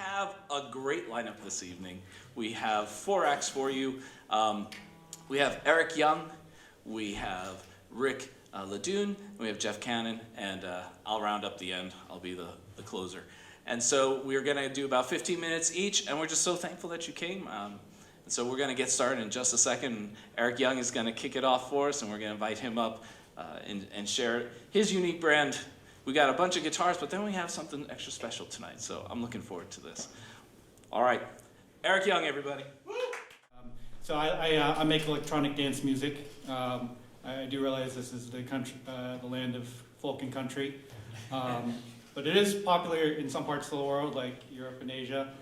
have a great lineup this evening. We have 4 acts for you. We have Eric Young, we have Rick LeDune, and we have Jeff Cannon, and I'll round up the end. I'll be the closer. And so we're going to do about 15 minutes each, and we're just so thankful that you came. And so we're going to get started in just a second. Eric Young is going to kick it off for us, and we're going to invite him up and share his unique brand. We got a bunch of guitars, but then we have something extra special tonight, so I'm looking forward to this. All right, Eric Young, everybody. So I make electronic dance music. I do realize this is the country, the land of folk and country, but it is popular in some parts of the world, like Europe and Asia.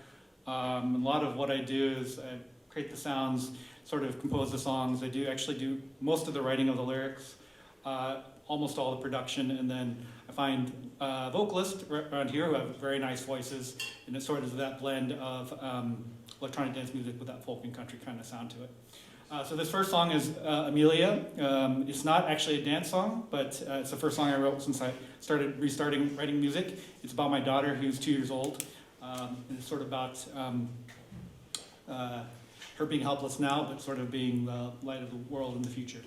A lot of what I do is I create the sounds, sort of compose the songs. I do actually do most of the writing of the lyrics, almost all the production, and then I find vocalists around here who have very nice voices, and it's sort of that blend of electronic dance music with that folk and country kind of sound to it. So this first song is Amelia. It's not actually a dance song, but it's the first song I wrote since I started writing music. It's about my daughter who's 2 years old. And it's sort of about her being helpless now, but sort of being the light of the world in the future.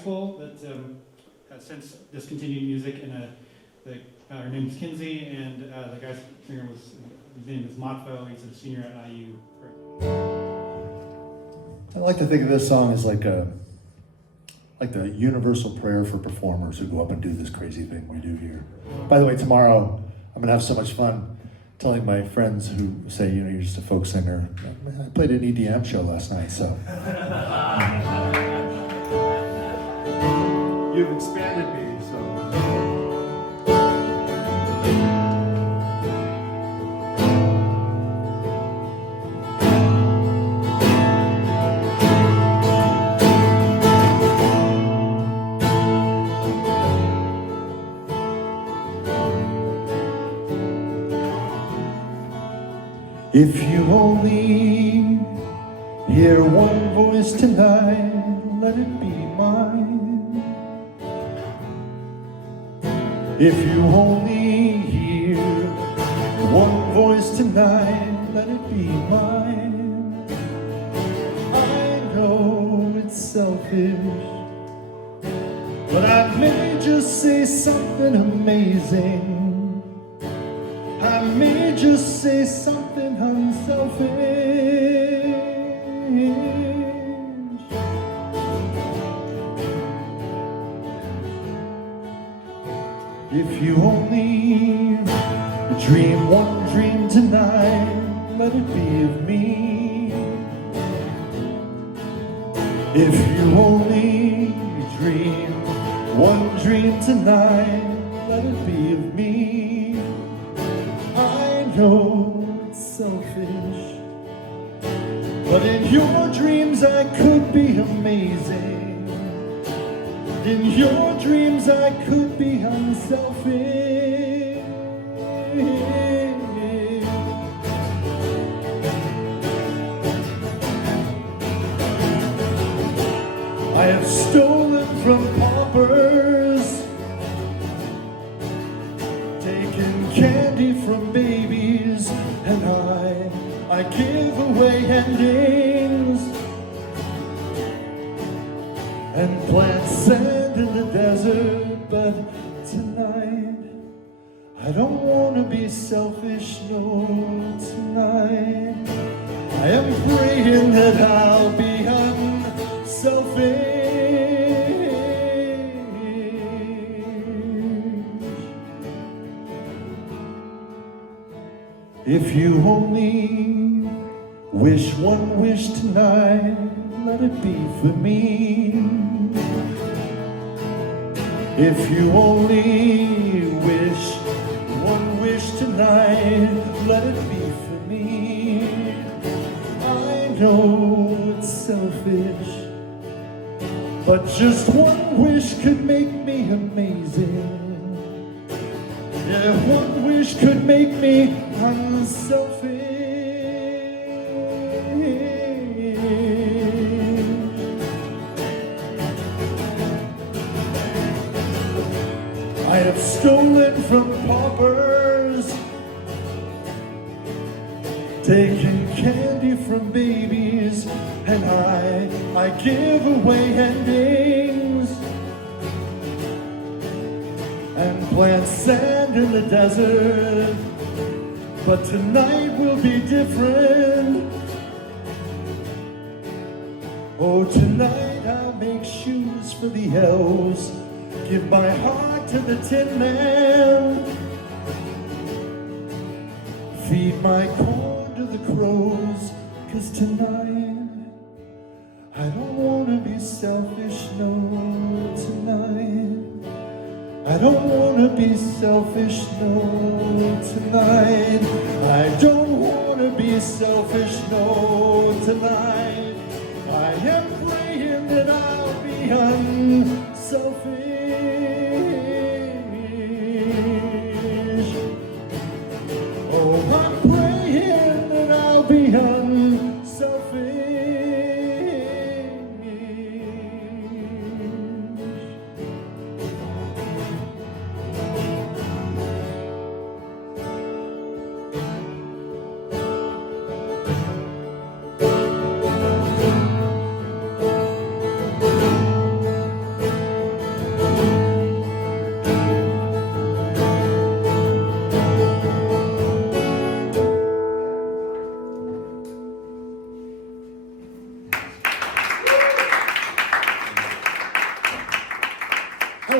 School that has since discontinued music, and her name is Kinsey, and the guy's singer was His name is Motfo. He's a senior at IU. I like to think of this song as like the universal prayer for performers who go up and do this crazy thing we do here. By the way, tomorrow I'm gonna have so much fun telling my friends who say, you know, you're just a folk singer. I played an EDM show last night, so. You've expanded me, so. If you only hear one voice tonight, let it be mine. If you only hear one voice tonight, let it be mine. I know it's selfish, but I may just say something amazing. I may just say something unselfish. If you only dream one dream tonight, let it be of me. If you only dream one dream tonight, let it be of me. I know it's selfish, but in your dreams I could be amazing. In your dreams I could be unselfish. I have stolen from paupers, taken candy from babies, and I give away endings and plant sand in the desert. But tonight I don't want to be selfish, no, tonight I am praying that I'll be unselfish. If you only wish one wish tonight, let it be for me. If you only wish one wish tonight, let it be for me. I know it's selfish, but just one wish could make me amazing. Yeah, one wish could make me unselfish. I have stolen from paupers, taken candy from babies, and I give away endings and plant sand in the desert. But tonight will be different. Oh, tonight I'll make shoes for the elves, give my heart to the Tin Man, feed my corn to the crows. 'Cause tonight I don't want to be selfish, no, tonight I don't want to be selfish, no, tonight I don't want to be selfish, no, tonight I am praying that I'll be unselfish. Oh, I'm praying that I'll be unselfish.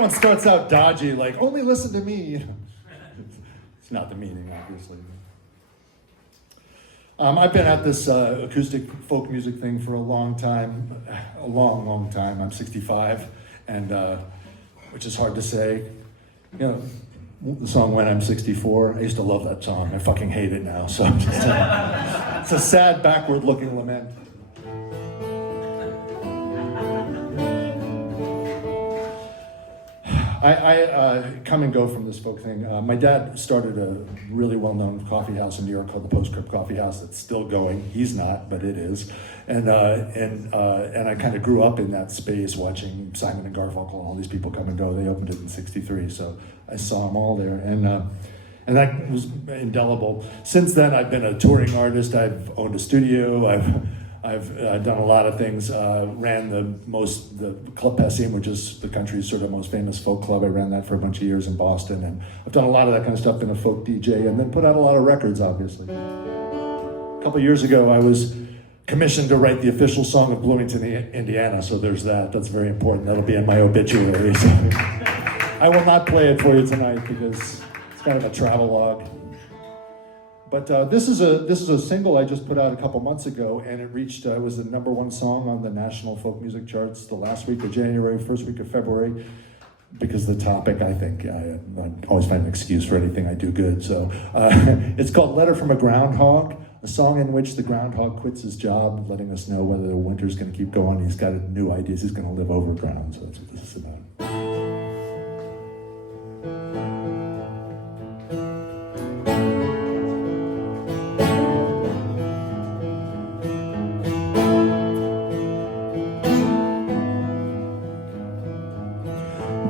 one starts out dodgy, like, only listen to me. It's not the meaning, obviously. I've been at this acoustic folk music thing for a long time, a long, long time. I'm 65, and which is hard to say. You know, the song When I'm 64, I used to love that song. I fucking hate it now, so it's a sad, backward-looking lament. I come and go from this folk thing. My dad started a really well-known coffee house in New York called the Postscript Coffee House. That's still going. He's not, but it is. And I kind of grew up in that space, watching Simon and Garfunkel, all these people come and go. They opened it in '63, so I saw them all there, and that was indelible. Since then, I've been a touring artist. I've owned a studio. I've done a lot of things. Ran the Club Passim, which is the country's sort of most famous folk club. I ran that for a bunch of years in Boston, and I've done a lot of that kind of stuff. Been a folk DJ, and then put out a lot of records, obviously. A couple of years ago, I was commissioned to write the official song of Bloomington, Indiana. So there's that. That's very important. That'll be in my obituary. So I will not play it for you tonight because it's kind of a travelogue. But this is a single I just put out a couple months ago, and it reached was the #1 song on the national folk music charts the last week of January, first week of February, because the topic, I think, I always find an excuse for anything I do good. So it's called "Letter from a Groundhog," a song in which the groundhog quits his job, letting us know whether the winter's going to keep going. He's got new ideas. He's going to live overground. So that's what this is about.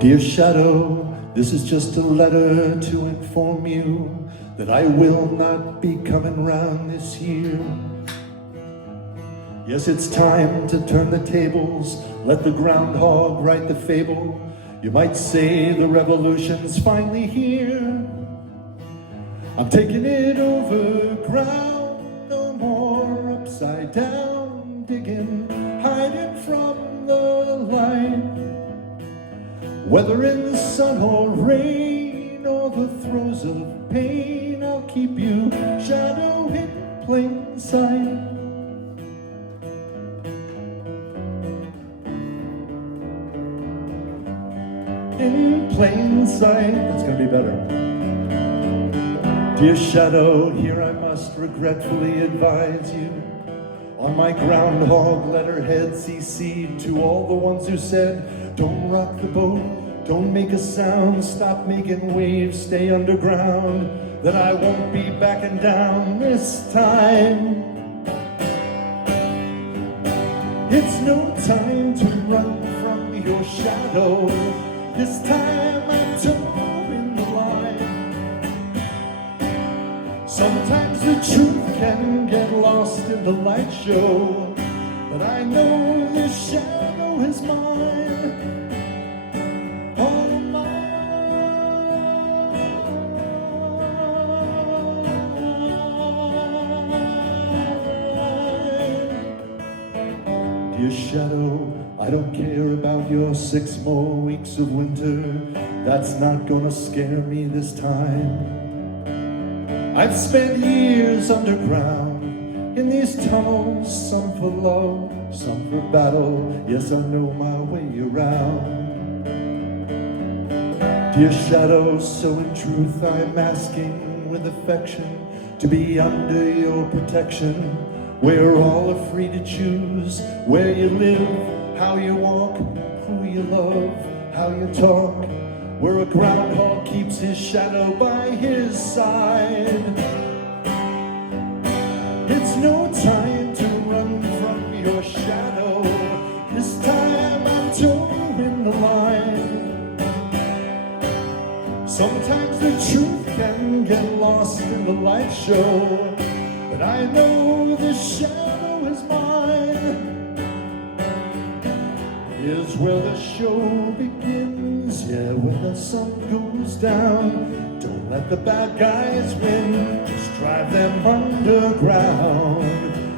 Dear Shadow, this is just a letter to inform you that I will not be coming round this year. Yes, it's time to turn the tables, let the groundhog write the fable. You might say the revolution's finally here. I'm taking it over ground, no more upside down, digging, hiding from the light. Whether in the sun or rain or the throes of pain, I'll keep you shadow in plain sight. In plain sight, that's gonna be better. Dear Shadow, here I must regretfully advise you on my groundhog letterhead CC to all the ones who said, don't rock the boat, don't make a sound, stop making waves, stay underground, that I won't be backing down this time. It's no time to run from your shadow, this time I'm towing the line. Sometimes the truth can get lost in the light show, but I know this shadow is mine. Oh, mine. Dear Shadow, I don't care about your 6 more weeks of winter. That's not gonna scare me this time. I've spent years underground in these tunnels, some for love, some for battle. Yes, I know my way around. Dear Shadow, so in truth I'm asking with affection to be under your protection, where all are free to choose where you live, how you walk, who you love, how you talk, where a groundhog keeps his shadow by his side. It's no time to run from your shadow, this time I'm towing the line. Sometimes the truth can get lost in the light show, but I know the shadow is mine. Here's where the show begins, yeah, when the sun goes down. Don't let the bad guys win, just drive them underground.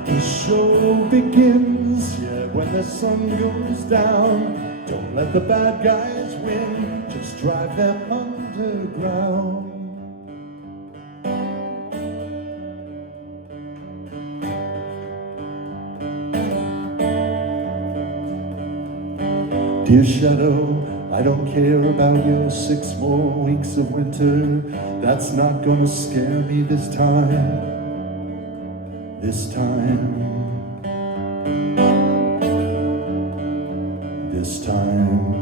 The show begins, yeah, when the sun goes down. Don't let the bad guys win, just drive them underground. Dear Shadow, I don't care about your 6 more weeks of winter. That's not gonna scare me this time. This time. This time.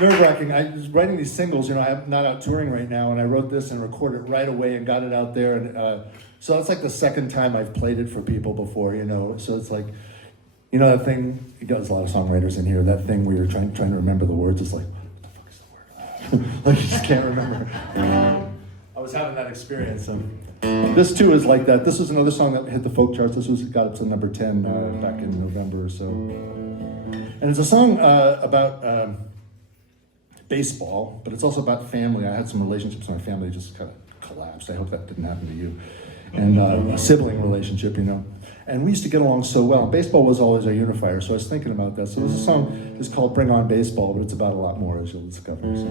Nerve-wracking. I was writing these singles, you know, I'm not out touring right now, and I wrote this and recorded it right away and got it out there, and so that's like the second time I've played it for people before, you know, so it's like, you know that thing, there's a lot of songwriters in here, that thing where you're trying to remember the words, it's like, what the fuck is the word? Like, you just can't remember. I was having that experience, and this too is like that. This was another song that hit the folk charts. This got up to number 10 back in November or so. And it's a song about baseball, but it's also about family. I had some relationships in my family just kind of collapsed. I hope that didn't happen to you. And a sibling relationship, you know. And we used to get along so well. Baseball was always our unifier, so I was thinking about that. So there's a song just called Bring On Baseball, but it's about a lot more, as you'll discover. So.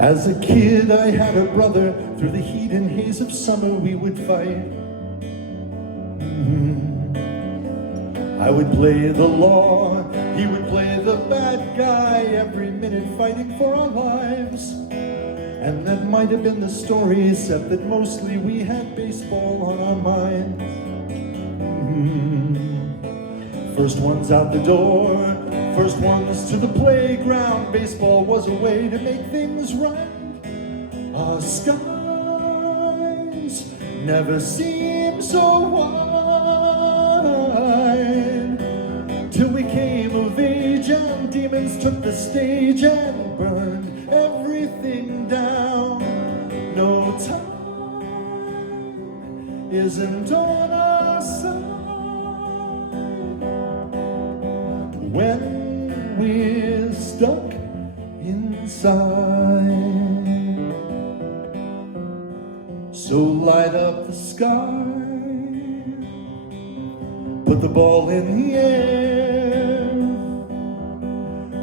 As a kid, I had a brother. Through the heat and haze of summer, we would fight. I would play the law, he would play the bad guy, every minute fighting for our lives. And that might have been the story, except that mostly we had baseball on our minds. First ones out the door, first ones to the playground. Baseball was a way to make things right. Our skies never seemed so wide, till we came of age and demons took the stage and burned everything down. No time isn't on our side when we're stuck inside. So light up the sky, put the ball in the air.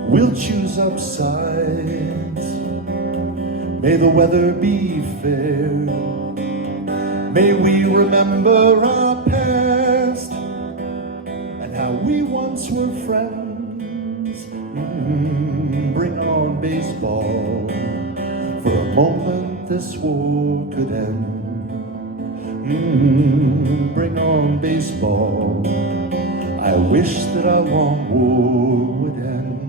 We'll choose up sides. May the weather be fair. May we remember our past and how we once were friends. Bring on baseball. For a moment this war could end. Bring on baseball. I wish that our long war would end.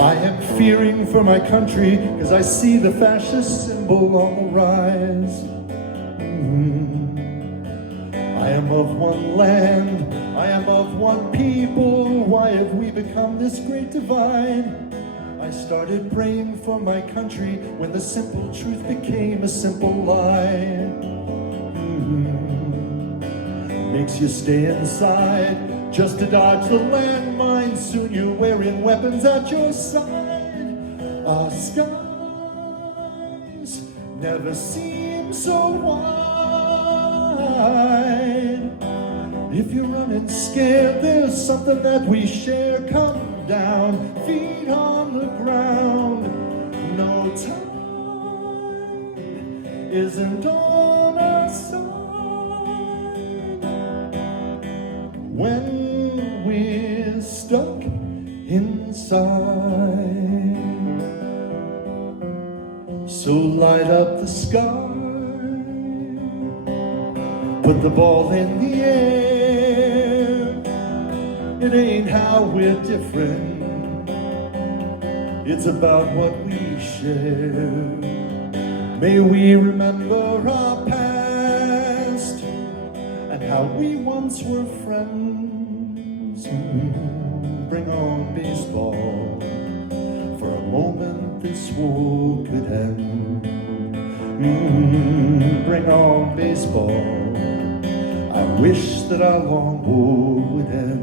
I am fearing for my country, 'cause I see the fascist symbol on the rise. I am of one land, I am of one people. Why have we become this great divide? I started praying for my country when the simple truth became a simple lie. Makes you stay inside just to dodge the landmines. Soon you're wearing weapons at your side. Our skies never seem so wide. If you're running scared, there's something that we share. Come down, feet on the ground. No time isn't on our side when we're stuck inside. So light up the sky, put the ball in the air. It ain't how we're different, it's about what we share. May we remember our past how we once were friends. Bring on baseball. For a moment this war could end. Bring on baseball. I wish that our long war would end.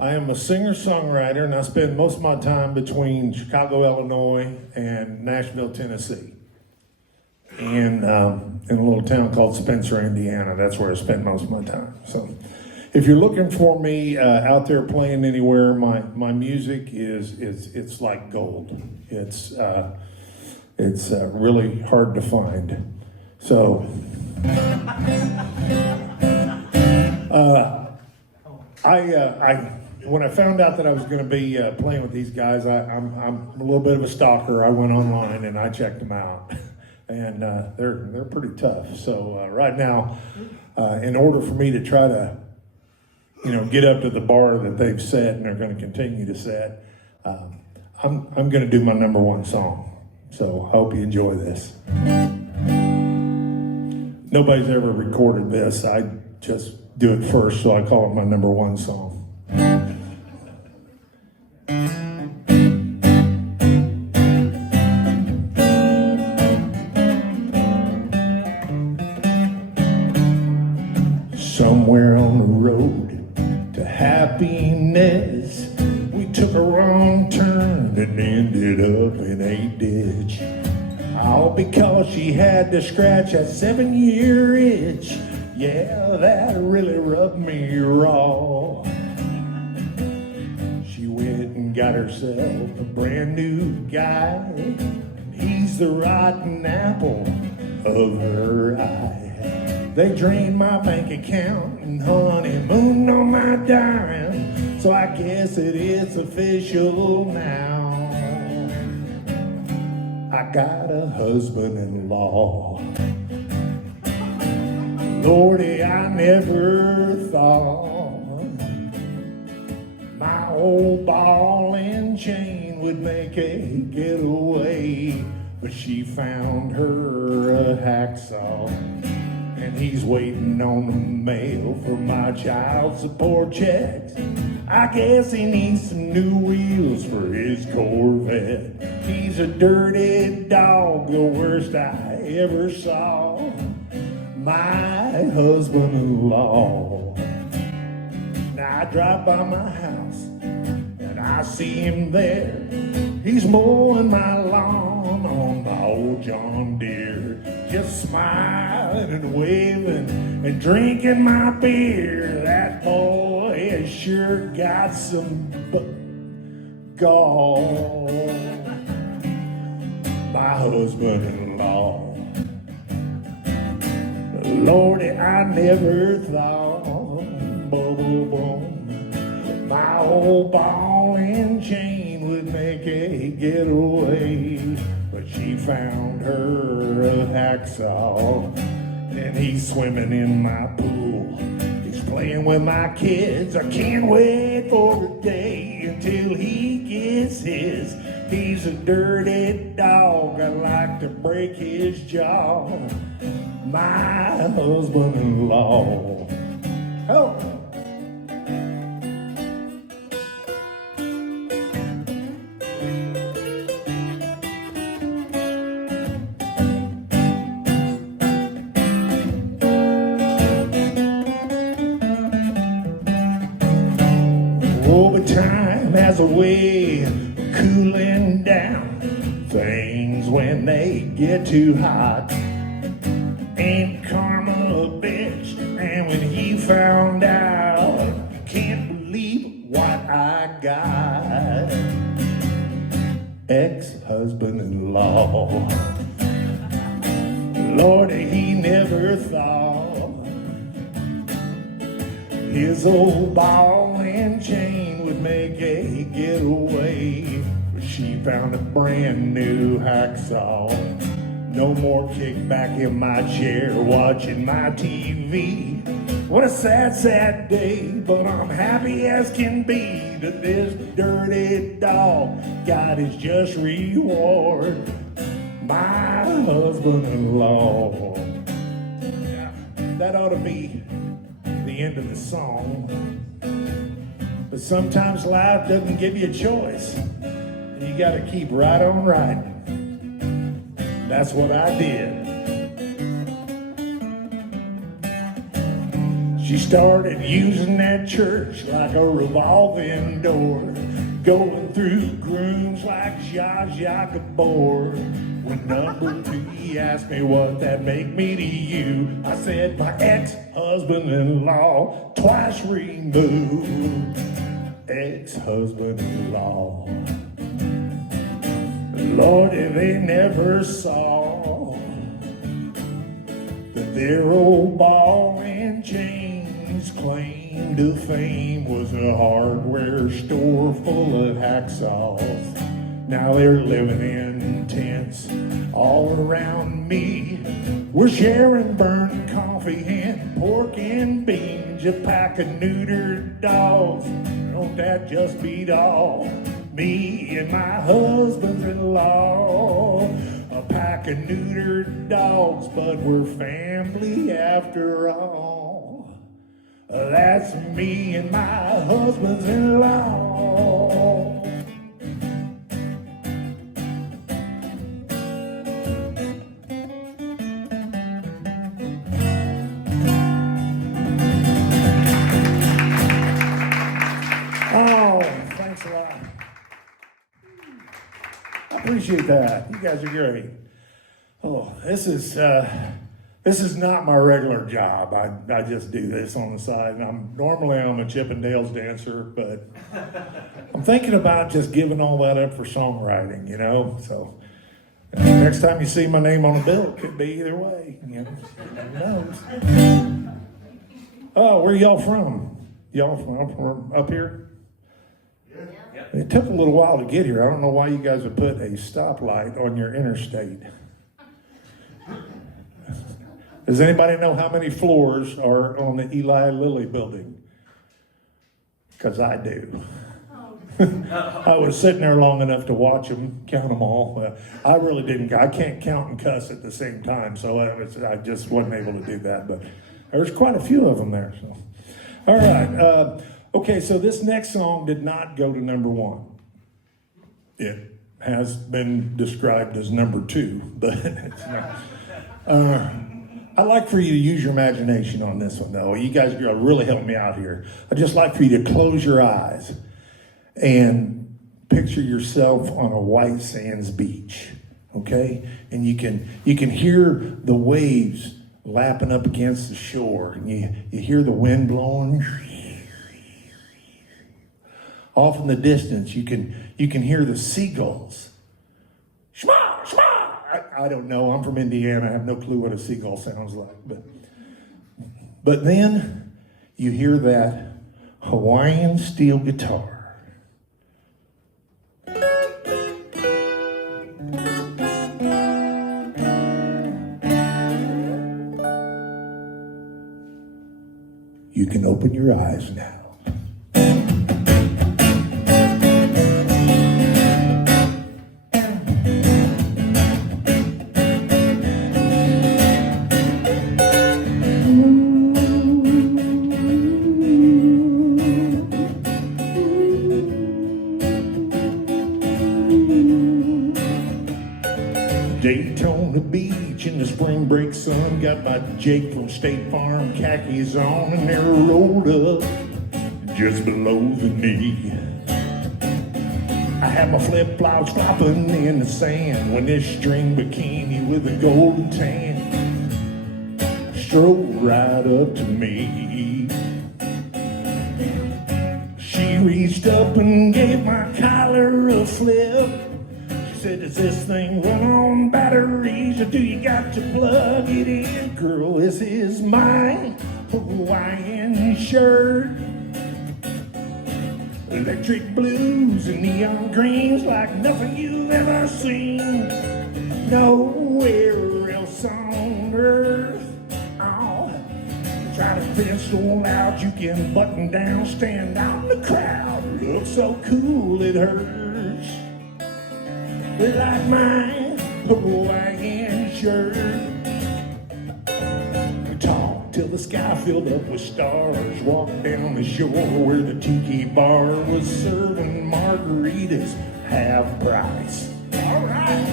I am a singer-songwriter, and I spend most of my time between Chicago, Illinois, and Nashville, Tennessee, and in a little town called Spencer, Indiana. That's where I spend most of my time. So, if you're looking for me out there playing anywhere, my music it's like gold. It's really hard to find. So. When I found out that I was going to be playing with these guys, I'm a little bit of a stalker. I went online and I checked them out, and they're pretty tough. So right now, in order for me to try to, get up to the bar that they've set and they're going to continue to set, I'm going to do my number one song. So I hope you enjoy this. Nobody's ever recorded this. I just do it first, so I call it my number one song. Somewhere on the road to happiness, we took a wrong turn and ended up in a ditch. All because she had to scratch a 7-year itch. Yeah, that really rubbed me raw. She went and got herself a brand new guy. He's the rotten apple of her eye. They drained my bank account and honeymooned on my dime. So I guess it is official now. I got a husband-in-law. Lordy, I never thought my old ball and chain would make a getaway. But she found her a hacksaw, and he's waiting on the mail for my child support checks. I guess he needs some new wheels for his Corvette. He's a dirty dog, the worst I ever saw. My husband-in-law. Now I drive by my house and I see him there. He's mowing my lawn on my old John Deere, just smiling and waving and drinking my beer. That boy has sure got some gall. My husband-in-law. Lordy, I never thought my old ball and chain would make a getaway. But she found her a hacksaw, and he's swimming in my pool. He's playing with my kids. I can't wait for the day until he gets his. He's a dirty dog. I'd like to break his jaw. My husband-in-law. Oh. Overtime has a way of cooling down things when they get too hot. Ain't karma a bitch? And when he found out, can't believe what I got. Ex-husband-in-law. Lord, he never thought his old ball and chain would make a getaway. But she found a brand new hacksaw. No more kickback in my chair watching my TV. What a sad, sad day, but I'm happy as can be that this dirty dog got his just reward. My husband-in-law. Yeah, that ought to be the end of the song. But sometimes life doesn't give you a choice. You gotta keep right on riding. That's what I did. She started using that church like a revolving door, going through grooms like Zsa Zsa Gabor. When number 3 asked me what that make me to you, I said my ex-husband-in-law, twice removed. Ex-husband-in-law. Lord, if they never saw that their old ball and chains claim to fame was a hardware store full of hacksaws. Now they're living in tents all around me. We're sharing burnt coffee and pork and beans, a pack of neutered dogs. Don't that just beat all? Me and my husband-in-law, a pack of neutered dogs, but we're family after all. That's me and my husband-in-law. Oh, thanks a lot. I appreciate that. You guys are great. Oh, this is not my regular job. I just do this on the side. And I'm a Chippendales dancer, but I'm thinking about just giving all that up for songwriting, you know. So next time you see my name on a bill, it could be either way. You know, who knows? Oh, where y'all from? Y'all from up here? It took a little while to get here. I don't know why you guys would put a stoplight on your interstate. Does anybody know how many floors are on the Eli Lilly building? Because I do. I was sitting there long enough to watch them, count them all. I really didn't. I can't count and cuss at the same time, so I just wasn't able to do that. But there's quite a few of them there. So, all right. Okay, so this next song did not go to number 1. It has been described as number 2, but it's not. I'd like for you to use your imagination on this one, though. You guys are going to really help me out here. I'd just like for you to close your eyes and picture yourself on a white sands beach, okay? And you can hear the waves lapping up against the shore, and you hear the wind blowing. Off in the distance, you can hear the seagulls. Shma, shma. I don't know. I'm from Indiana. I have no clue what a seagull sounds like. But then you hear that Hawaiian steel guitar. You can open your eyes now. Daytona Beach in the spring break sun, got my Jake from State Farm khakis on, and they're rolled up just below the knee. I had my flip-flops flopping in the sand when this string bikini with a golden tan strolled right up to me. She reached up and gave my collar a flip. said, does this thing run on batteries or do you got to plug it in? Girl, this is my Hawaiian shirt. Electric blues and neon greens like nothing you've ever seen. Nowhere else on earth. Oh, try to feel so loud you can button down, stand out in the crowd. Look so cool it hurts. Like my Hawaiian shirt. Talk till the sky filled up with stars. Walk down the shore where the tiki bar was serving margaritas half price. Alright.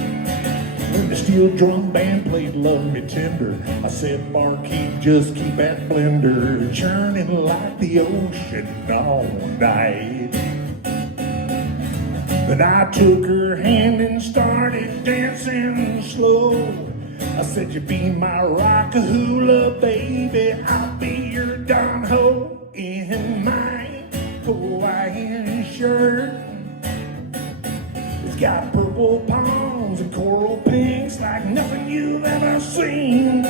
When the steel drum band played Love Me Tender, I said, barkeep, just keep that blender churning like the ocean all night. Then I took her hand and started dancing slow. I said, you be my rockahula, baby, I'll be your Don Ho in my Hawaiian shirt. It's got purple palms and coral pinks like nothing you've ever seen.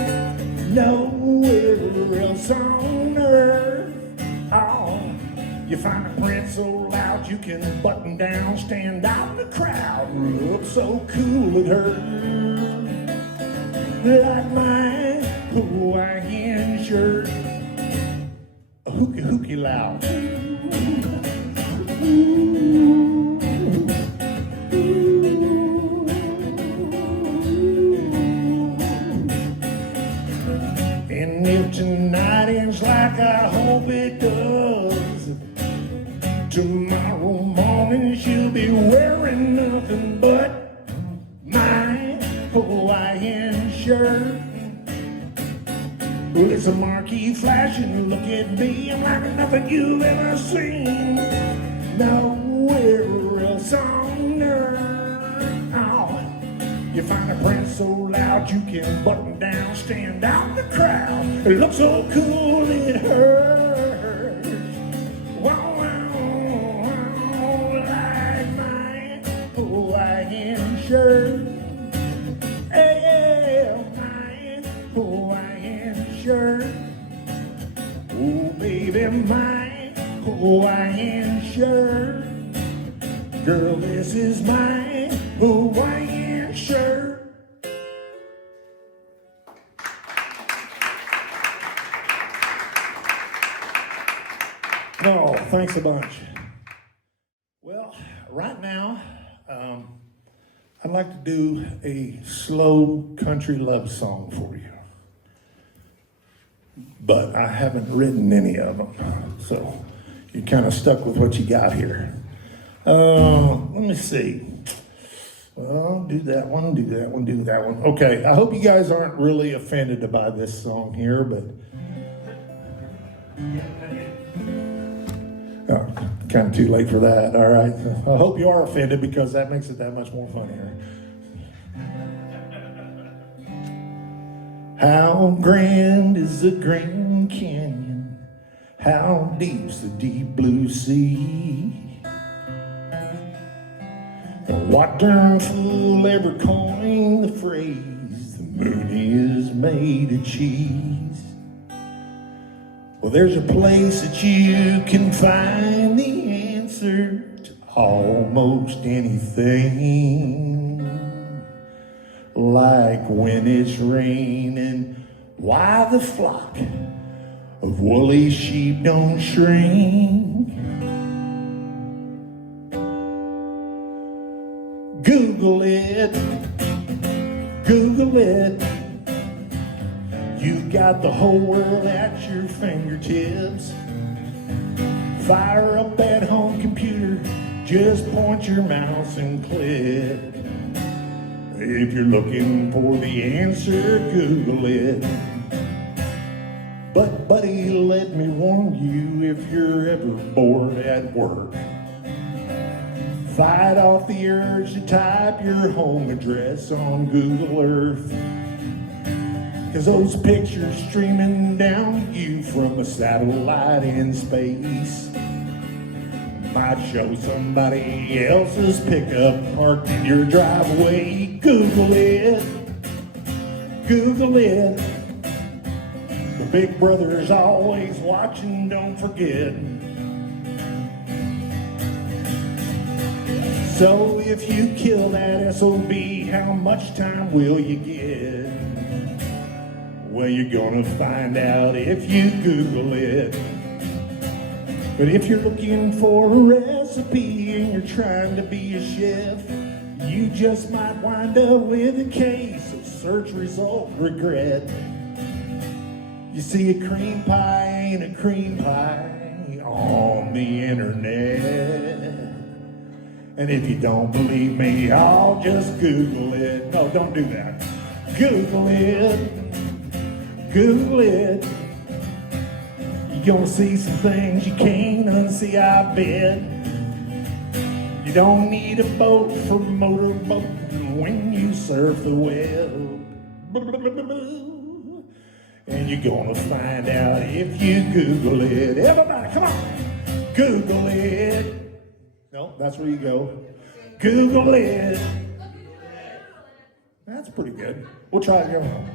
Nowhere else on earth. Oh, you find a print so loud you can button down, stand out in the crowd, look so cool it hurts. Like my Hawaiian shirt. A hooky hooky loud. And if tonight ends like I hope it does, tomorrow morning she'll be wearing nothing but my Hawaiian shirt. Well, it's a marquee flashing, look at me, I'm like nothing you've ever seen. Nowhere else on earth. Oh, you find a print so loud you can button down, stand out in the crowd. It looks so cool it hurts. Wow, wow, wow, like my Hawaiian shirt. Hawaiian shirt. Oh, baby, my Hawaiian shirt. Girl, this is my Hawaiian shirt. No, thanks a bunch. Well, right now, I'd like to do a slow country love song for you. But I haven't written any of them, so you're kind of stuck with what you got here. Let me see. Well, do that one, do that one, do that one. Okay, I hope you guys aren't really offended by this song here, but... Oh, kind of too late for that, all right. I hope you are offended because that makes it that much more funnier. How grand is the Grand Canyon? How deep's the deep blue sea? And what darn fool ever coined the phrase, the moon is made of cheese? Well, there's a place that you can find the answer to almost anything. Like when it's raining, why the flock of woolly sheep don't shrink. Google it, Google it. You've got the whole world at your fingertips. Fire up that home computer, just point your mouse and click. If you're looking for the answer, Google it. But buddy, let me warn you, if you're ever bored at work, fight off the urge to type your home address on Google Earth. 'Cause those pictures streaming down to you from a satellite in space might might show somebody else's pickup parked in your driveway. Google it, Google it. The big brother's always watching, don't forget. So if you kill that SOB, how much time will you get? Well, you're gonna find out if you Google it. But if you're looking for a recipe and you're trying to be a chef, you just might wind up with a case of search result regret. You see, a cream pie ain't a cream pie on the internet. And if you don't believe me, I'll just Google it. No, don't do that. Google it. Google it. You're gonna see some things you can't unsee, I bet. You don't need a boat for motorboating when you surf the web. And you're gonna find out if you Google it. Everybody, come on. Google it. No, that's where you go. Google it. That's pretty good. We'll try it again.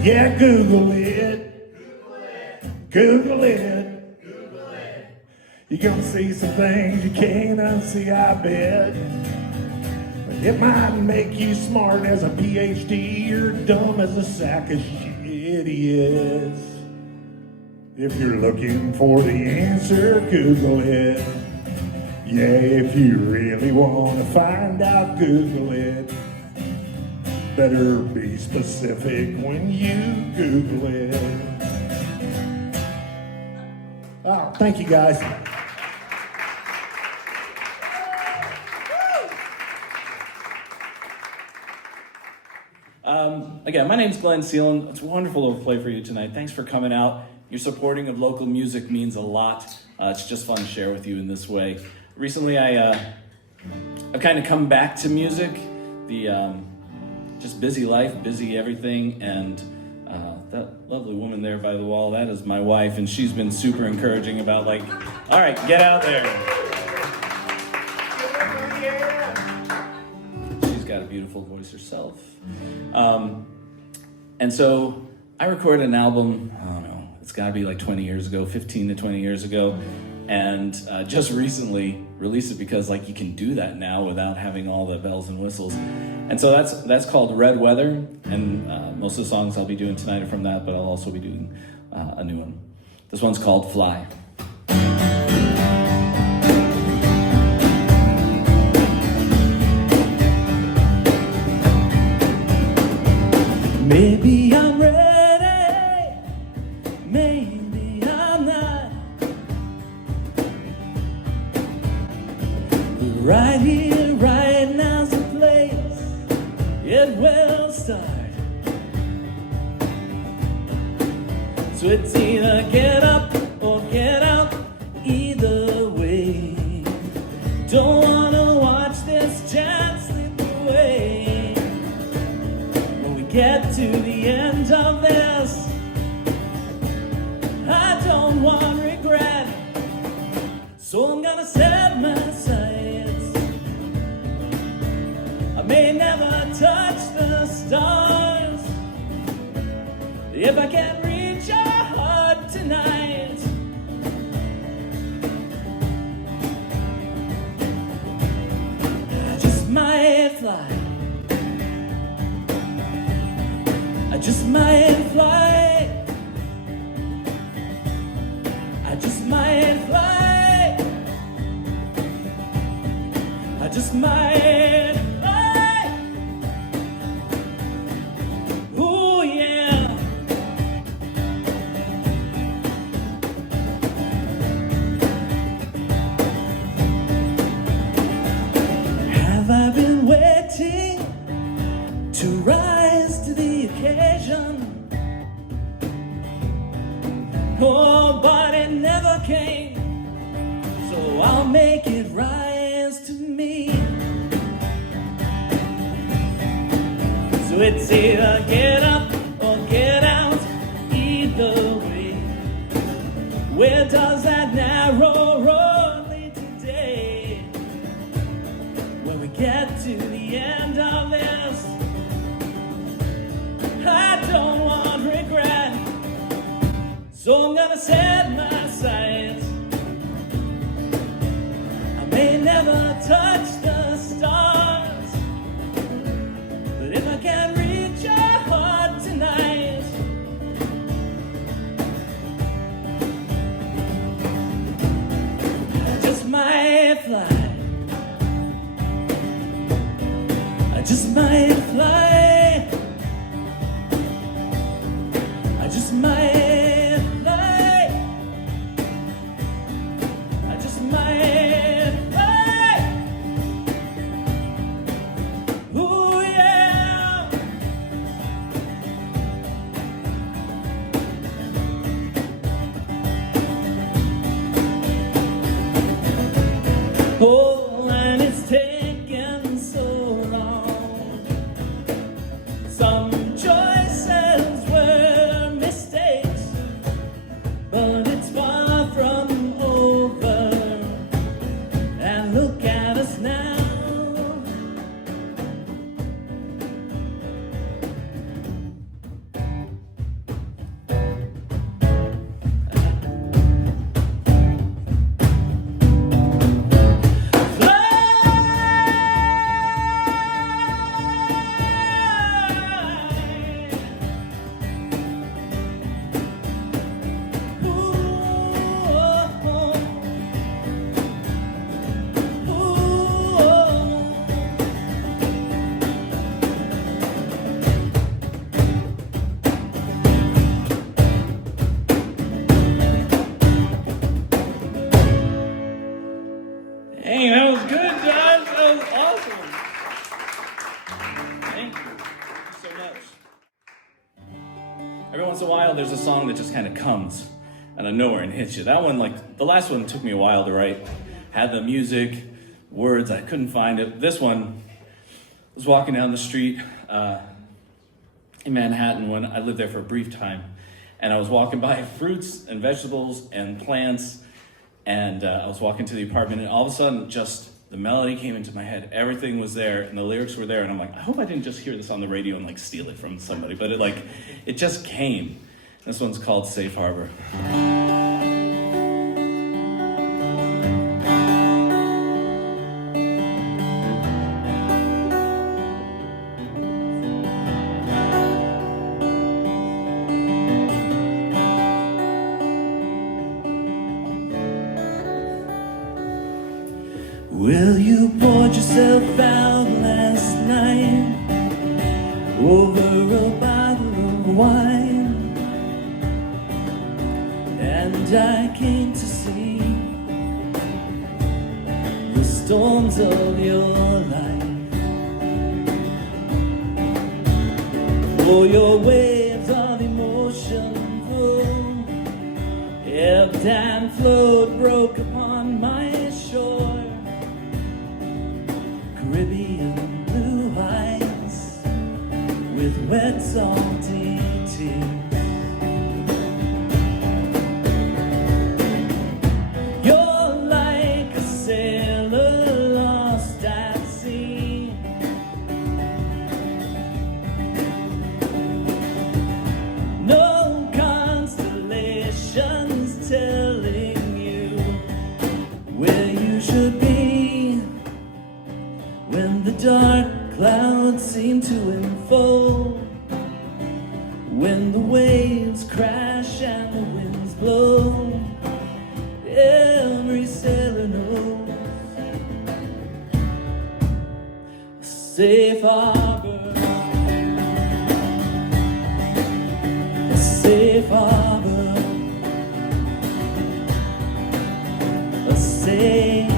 Yeah, Google it. Google it. Google it. You're gonna see some things you can't unsee, I bet. It might make you smart as a PhD or dumb as a sack of idiots. If you're looking for the answer, Google it. Yeah, if you really want to find out, Google it. Better be specific when you Google it. Oh, thank you guys. Again, my name's Glenn Seland. It's wonderful to play for you tonight. Thanks for coming out. Your supporting of local music means a lot. It's just fun to share with you in this way. Recently, I've kind of come back to music. Just busy life, busy everything, and that lovely woman there by the wall, that is my wife, and she's been super encouraging about like, all right, get out there. She's got a beautiful voice herself. And so I recorded an album, I don't know, it's gotta be like 20 years ago, 15 to 20 years ago, and just recently released it because like you can do that now without having all the bells and whistles. And so that's called Red Weather, and most of the songs I'll be doing tonight are from that, but I'll also be doing a new one. This one's called Fly. Maybe I'm ready, maybe I'm not. Right here, right now's the place it will start. So it's either get up or get out, either way. Don't wanna watch this chance slip away. When we get to the end of this, I don't want regret. So I'm gonna set my sights. I may never touch the stars. If I can't reach your heart tonight, I just might fly. I just might fly. I just might fly. I just might fly. Ooh, yeah. Have I been waiting to rise to the occasion? Oh, but it never came, so I'll make it rise to me. So it's either get up or get out, either way. Where does that now get to the end of this. I don't want regret, so I'm gonna set my sights. I may never touch the stars, but if I can reach your heart tonight, I just might fly. I just might fly. I just might fly. I just might fly. Ooh, yeah. Oh, and it's taken so long. Some choices were mistakes, but it's far from over. And look at us now. Hey, that was good, John. That was awesome. Thank you so much. Every once in a while, there's a song that just kind of comes out of nowhere and hits you. That one, like the last one, took me a while to write. Had the music, words, I couldn't find it. This one, I was walking down the street in Manhattan when I lived there for a brief time, and I was walking by fruits and vegetables and plants. And I was walking to the apartment, and all of a sudden, just the melody came into my head. Everything was there, and the lyrics were there. And I'm like, I hope I didn't just hear this on the radio and like steal it from somebody. But it just came. This one's called Safe Harbor. Well, you poured yourself out last night over a bottle of wine, and I came to see the storms of your life. Oh, your waves of emotion flow, ebbed and flowed, broke upon my shore. Caribbean blue eyes with wet salty tears. You're like a sailor lost at sea. No constellations telling you where you should be. When the dark clouds seem to enfold, when the waves crash and the winds blow, every sailor knows a safe harbor, a safe harbor, a safe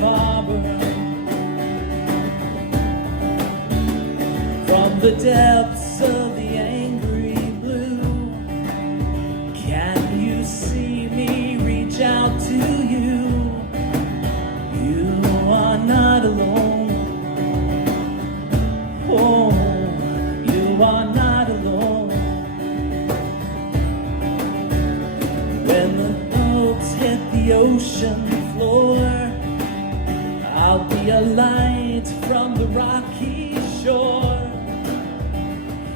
harbor. From the depths of the angry blue, can you see me reach out to you? You are not alone. Oh, you are not alone. When the boats hit the ocean, floor. I'll be a light from the rocky shore.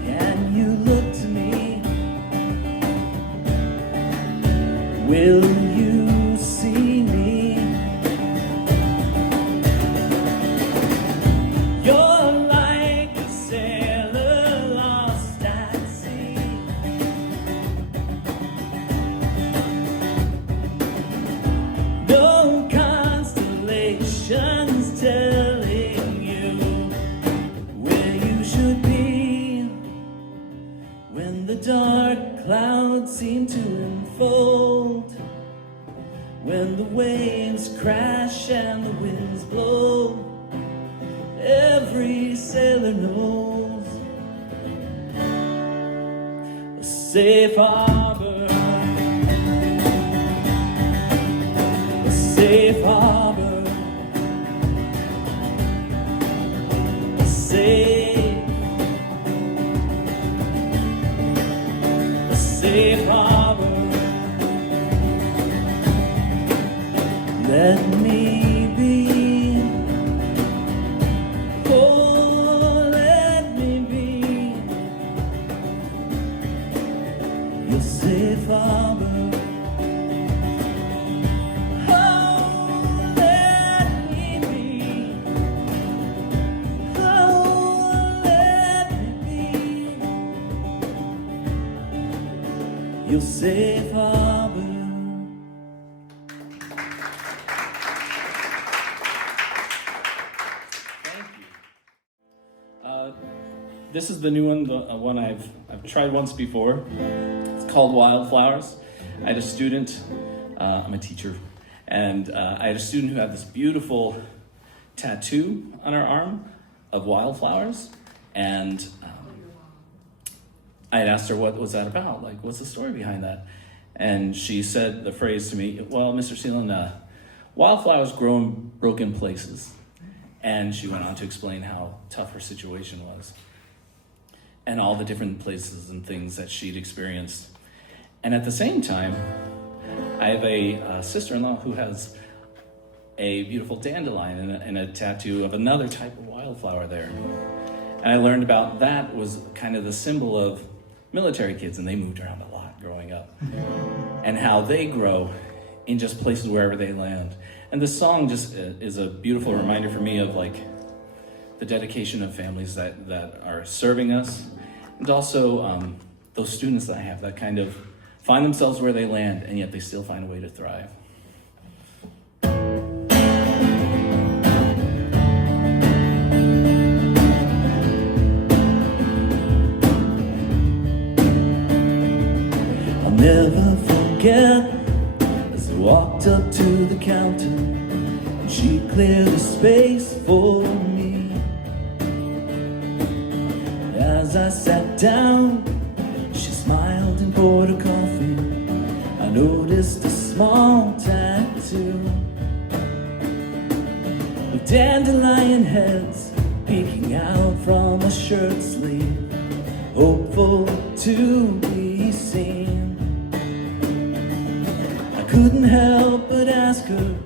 And you look to me. Will you see me? You're like a sailor lost at sea. No constellations telling you where you should be. When the dark clouds seem to unfold, when the waves crash and the winds blow, every sailor knows a safe harbor, a safe harbor, a safe harbor. Let me be, oh, let me be your safe harbor. Oh, let me be, oh, let me be your safe harbor. This is the new one, the one I've tried once before. It's called Wildflowers. I had a student, I'm a teacher, and I had a student who had this beautiful tattoo on her arm of wildflowers, and I had asked her what was that about, like what's the story behind that? And she said the phrase to me, well, Mr. Seland, wildflowers grow in broken places. And she went on to explain how tough her situation was and all the different places and things that she'd experienced. And at the same time, I have a sister-in-law who has a beautiful dandelion and a tattoo of another type of wildflower there. And I learned about that was kind of the symbol of military kids, and they moved around a lot growing up, and how they grow in just places wherever they land. And this song just is a beautiful reminder for me of like the dedication of families that are serving us, and also those students that I have that kind of find themselves where they land, and yet they still find a way to thrive. I'll never forget as I walked up to the counter and she cleared a space for me. As I sat down, she smiled and poured a coffee. I noticed a small tattoo with dandelion heads peeking out from a shirt sleeve, hopeful to be seen. I couldn't help but ask her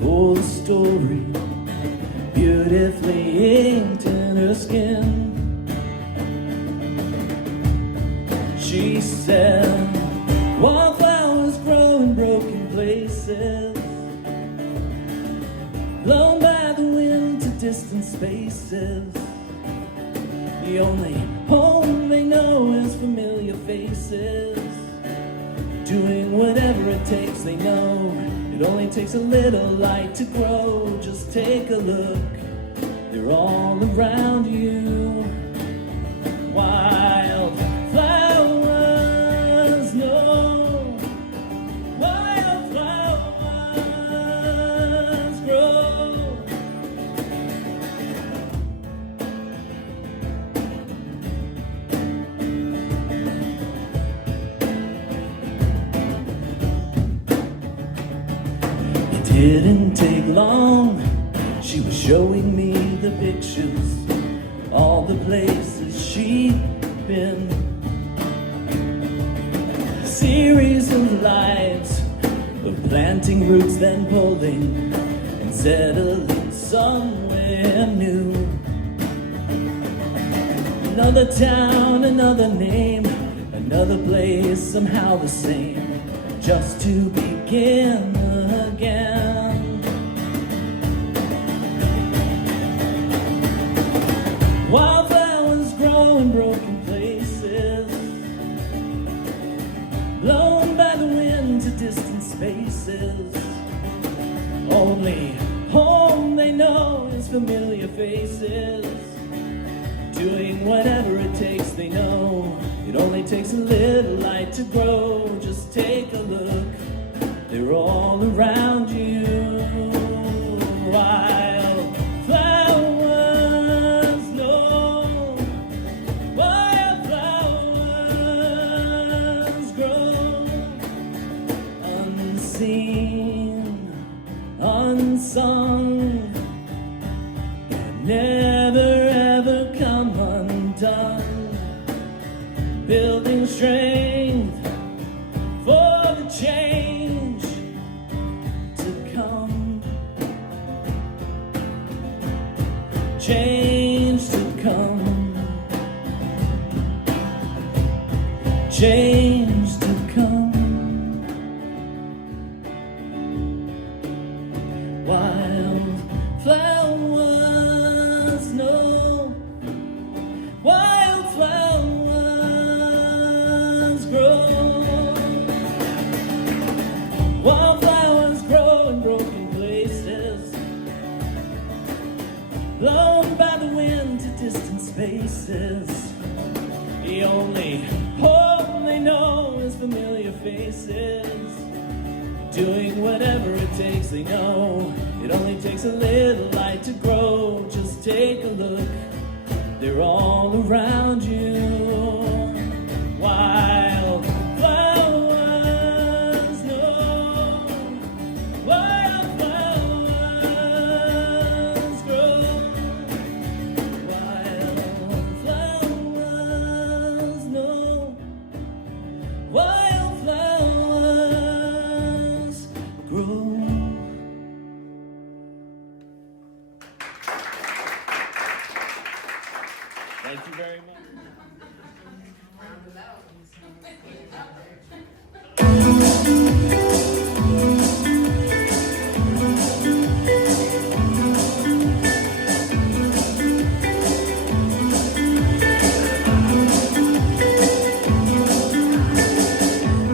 for the story, beautifully inked in her skin. She said, wildflowers grow in broken places, blown by the wind to distant spaces. The only home they know is familiar faces, doing whatever it takes. They know it only takes a little light to grow. Just take a look, they're all around you. Wildflowers, no, wildflowers grow. It didn't take long, she was showing me the pictures, all the places she'd been. A series of lives of planting roots, then pulling and settling somewhere new. Another town, another name, another place, somehow the same, just to begin again. Wildflowers grow in broken places, blown by the wind to distant spaces. Only home they know is familiar faces, doing whatever it takes. They know it only takes a little light to grow. Just take a look, they're all around you. Wildflowers know, wildflowers grow, unseen, unsung, never ever come undone, building strength for the change to come, change to come, change to come. Wildflowers know, wildflowers grow, wildflowers grow in broken places, blown by the wind to distant spaces. The only home they know is familiar faces, doing whatever it takes. They know it only takes a little light to grow. Just take a look, they're all around you. Wildflowers know, wildflowers grow, wildflowers know, wildflowers grow. Thank you very much.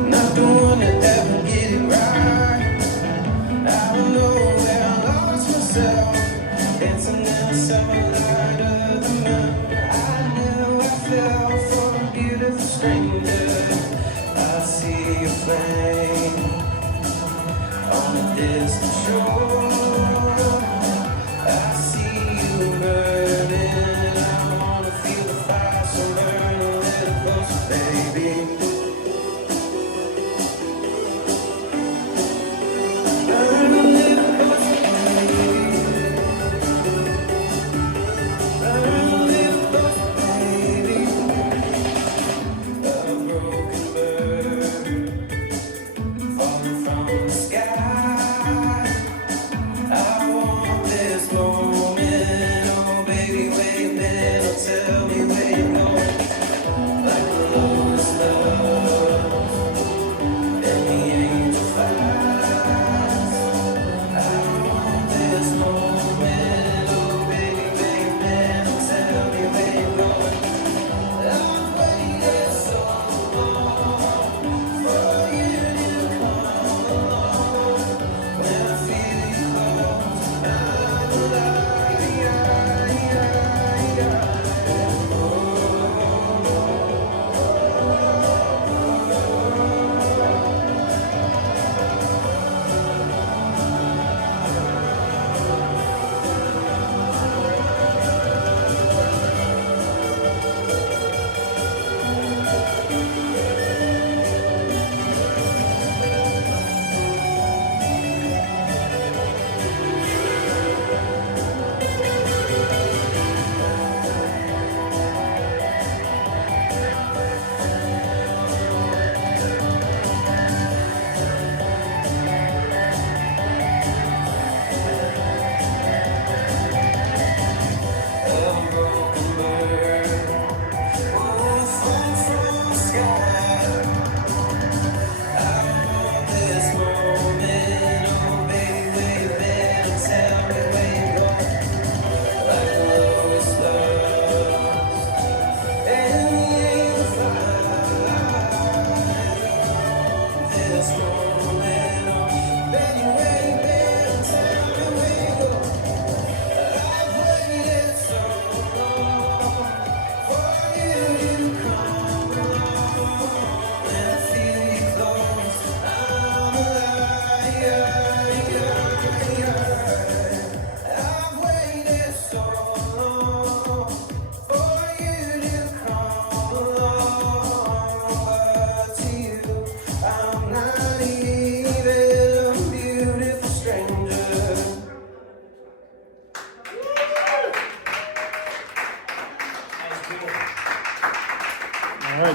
Not the one to ever get it right. I don't know where I lost myself. It's another summer light of the moon. I knew I fell for a beautiful stranger. I see a flame on a distant shore. I see you burning. I wanna feel the fire, so burn a little closer, baby. Burn a little closer, baby. Burn a little closer, baby. A broken bird falling from the sky.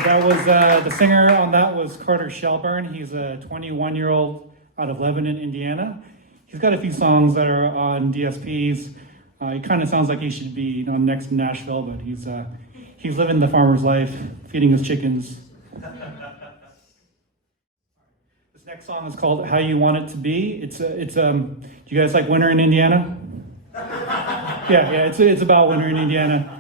that was the singer on that was Carter Shelburne. He's a 21-year-old out of Lebanon, Indiana. He's got a few songs that are on DSPs. He kind of sounds like he should be next to Nashville, but he's living the farmer's life, feeding his chickens. This next song is called "How You Want It to Be." Do you guys like winter in Indiana? Yeah, it's about winter in Indiana.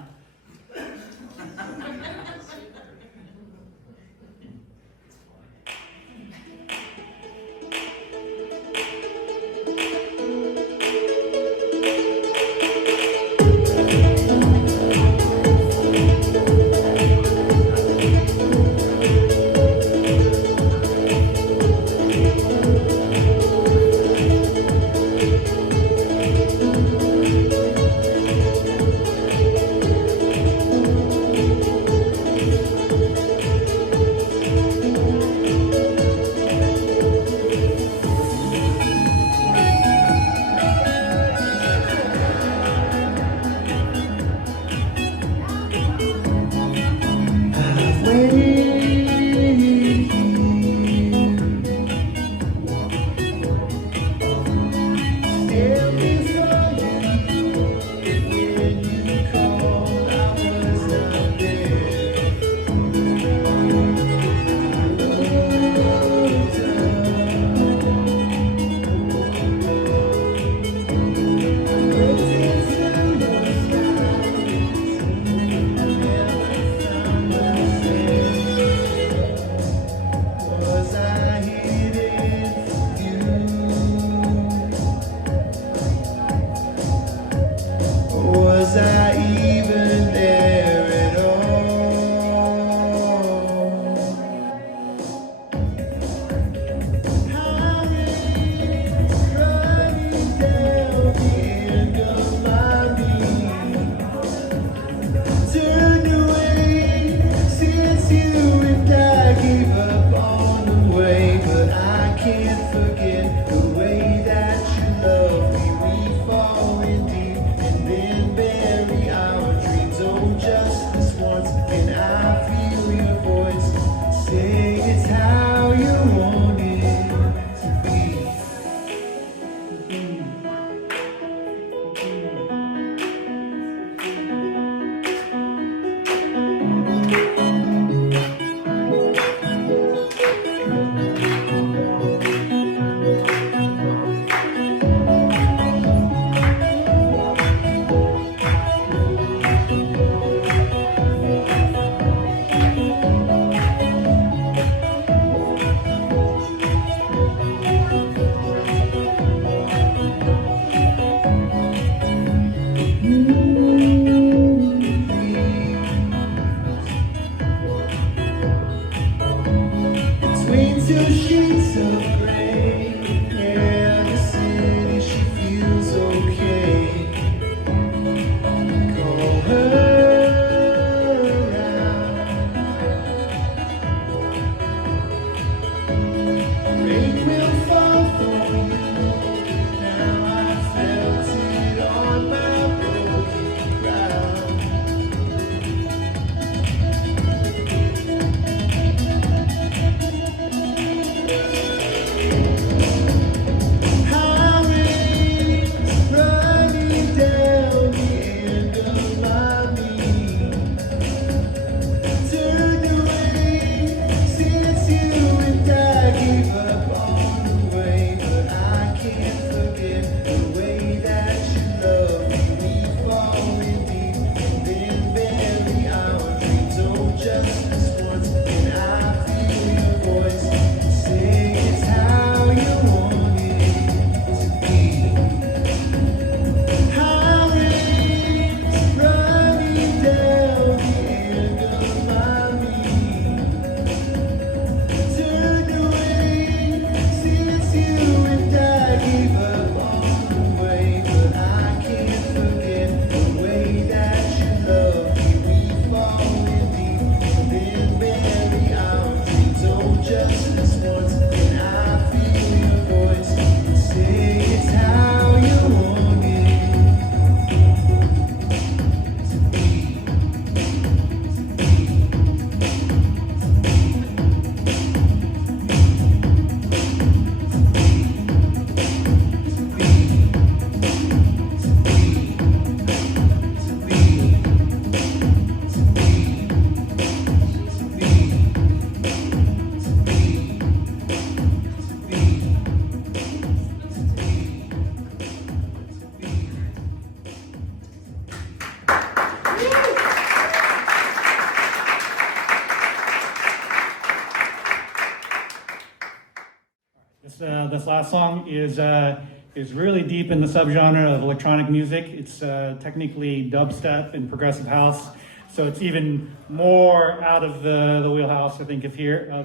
last song is really deep in the subgenre of electronic music. It's technically dubstep and progressive house, so it's even more out of the wheelhouse, I think, of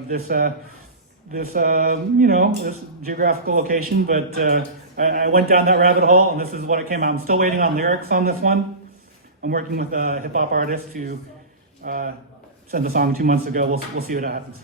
this geographical location. But I went down that rabbit hole, and this is what it came out. I'm still waiting on lyrics on this one. I'm working with a hip hop artist who sent the song 2 months ago. We'll see what happens.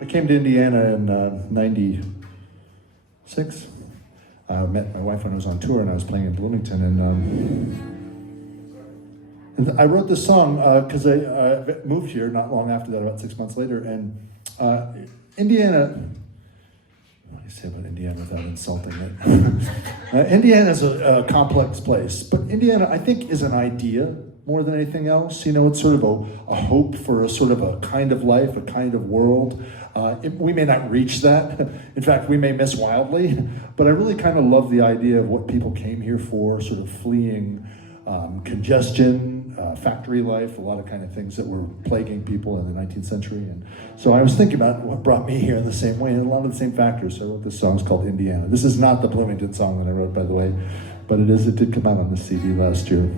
I came to Indiana in '96. I met my wife when I was on tour and I was playing in Bloomington. And I wrote this song because I moved here not long after that, about 6 months later. And Indiana, what do you say about Indiana without insulting it? Indiana's a complex place, but Indiana, I think, is an idea more than anything else. You know, it's sort of a hope for a sort of a kind of life, a kind of world. We may not reach that. In fact, we may miss wildly, but I really kind of love the idea of what people came here for, sort of fleeing congestion, factory life, a lot of kind of things that were plaguing people in the 19th century. And so I was thinking about what brought me here in the same way, and a lot of the same factors. So I wrote this song. It's called Indiana. This is not the Bloomington song that I wrote, by the way, but it did come out on the CD last year.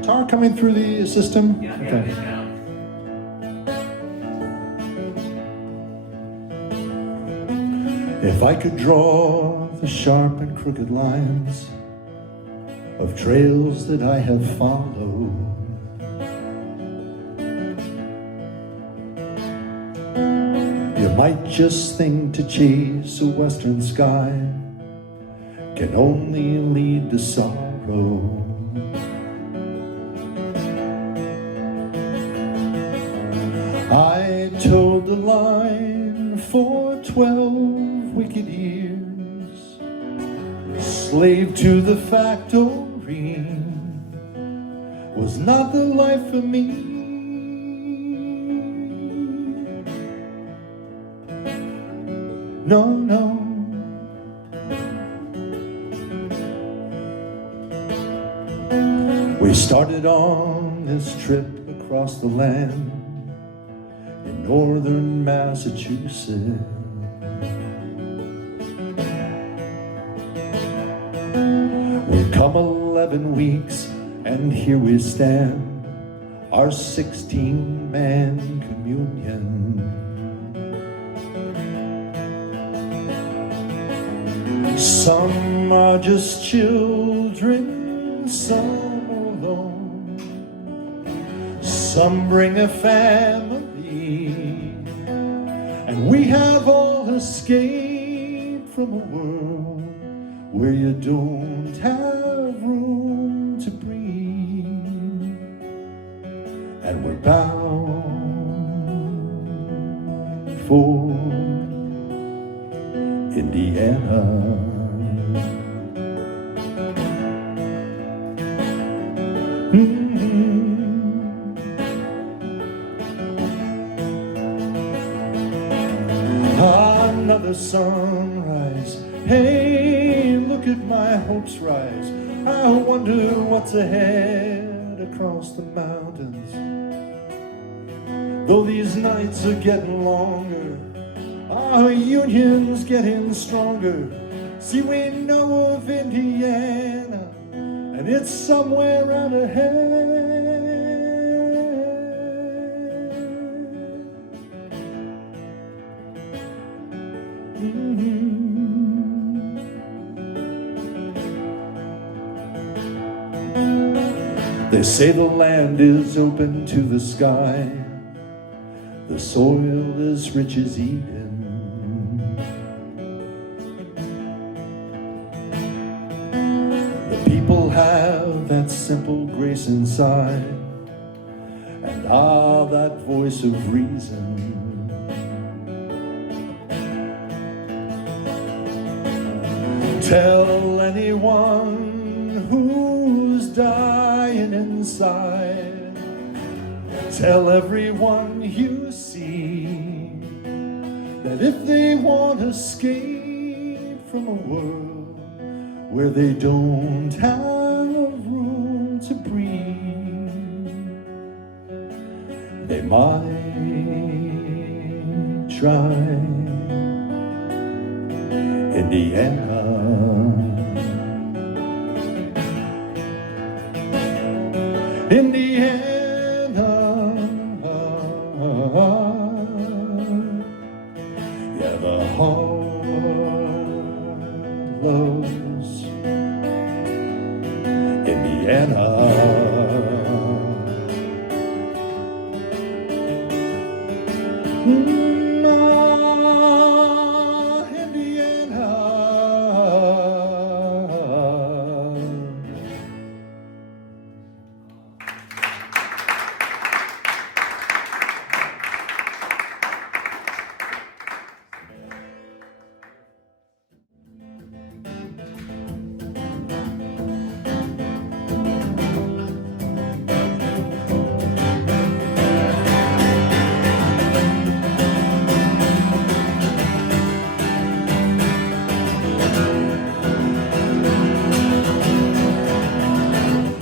Guitar coming through the system? Yeah, okay. If I could draw the sharp and crooked lines of trails that I have followed, you might just think to chase a western sky can only lead to sorrow. I towed the line for 12 wicked years, slave to the factory was not the life for me. No, no. We started on this trip across the land in northern Massachusetts. We've come 11 weeks and here we stand, our 16-man communion. Some are just children, some are alone, some bring a family, and we have all escaped from a world where you don't have room to breathe, and we're bound for Indiana. Another sunrise, hey, look at my hopes rise. I wonder what's ahead across the mountains. Though these nights are getting longer, our union's getting stronger. See, we know of Indiana, and it's somewhere out ahead. They say the land is open to the sky, the soil is rich as Eden. The people have that simple grace inside, and that voice of reason. Tell anyone who's dying inside, tell everyone you see, that if they want to escape from a world where they don't have room to breathe, they might try Indiana. Indiana, Yeah, the Harlows, Indiana. Indiana.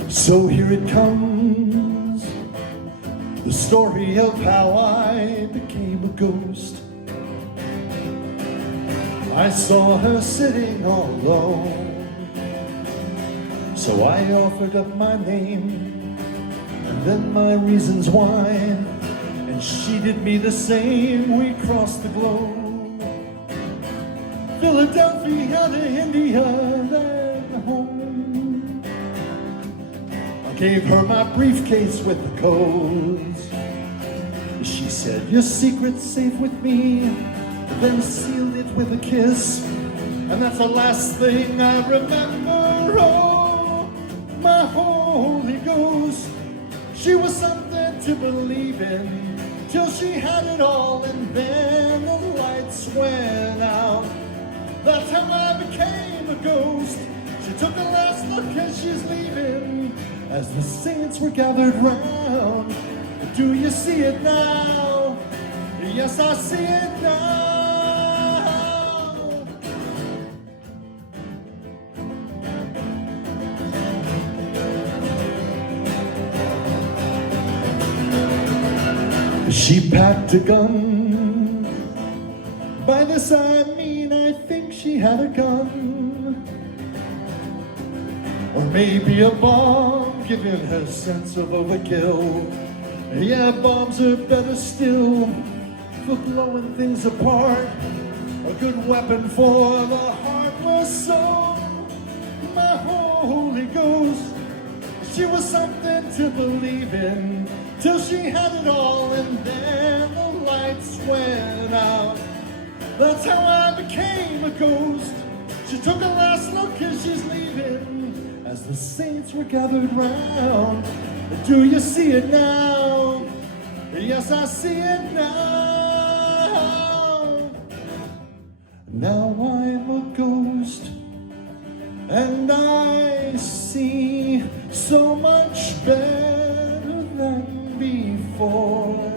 So here it comes, the story of how I became a ghost. I saw her sitting all alone, so I offered up my name and then my reasons why, and she did me the same. We crossed the globe, Philadelphia to India, then home. Gave her my briefcase with the codes. She said, your secret's safe with me, then sealed it with a kiss. And that's the last thing I remember. Oh, my Holy Ghost. She was something to believe in, till she had it all, and then the lights went out. That's how I became a ghost. She took a last look as she's leaving, as the saints were gathered round. Do you see it now? Yes, I see it now. She packed a gun. By this I mean I think she had a gun. Or maybe a bomb, given her sense of overkill. Yeah, bombs are better still for blowing things apart. A good weapon for the heartless soul. My Holy Ghost. She was something to believe in, till she had it all, and then the lights went out. That's how I became a ghost. She took a last look as she's leaving, as the saints were gathered round. Do you see it now? Yes, I see it now. Now I'm a ghost, and I see so much better than before.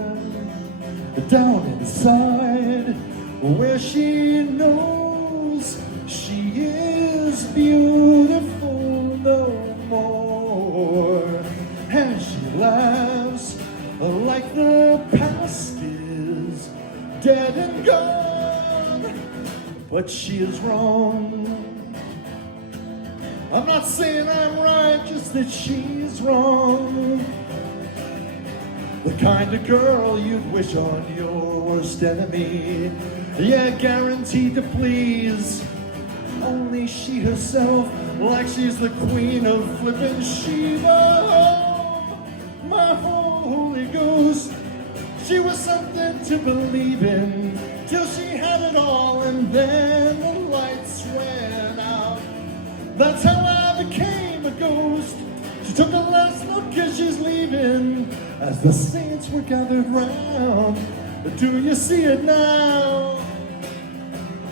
Down inside, where she knows she is beautiful no more. And she laughs like the past is dead and gone. But she is wrong. I'm not saying I'm right, just that she's wrong. The kind of girl you'd wish on your worst enemy. Yeah, guaranteed to please only she herself, like she's the queen of flippin' Sheba. Oh, my Holy Ghost. She was something to believe in, till she had it all, and then the lights went out. That's how I became a ghost. She took a last look as she's leaving, as the saints were gathered round. Do you see it now?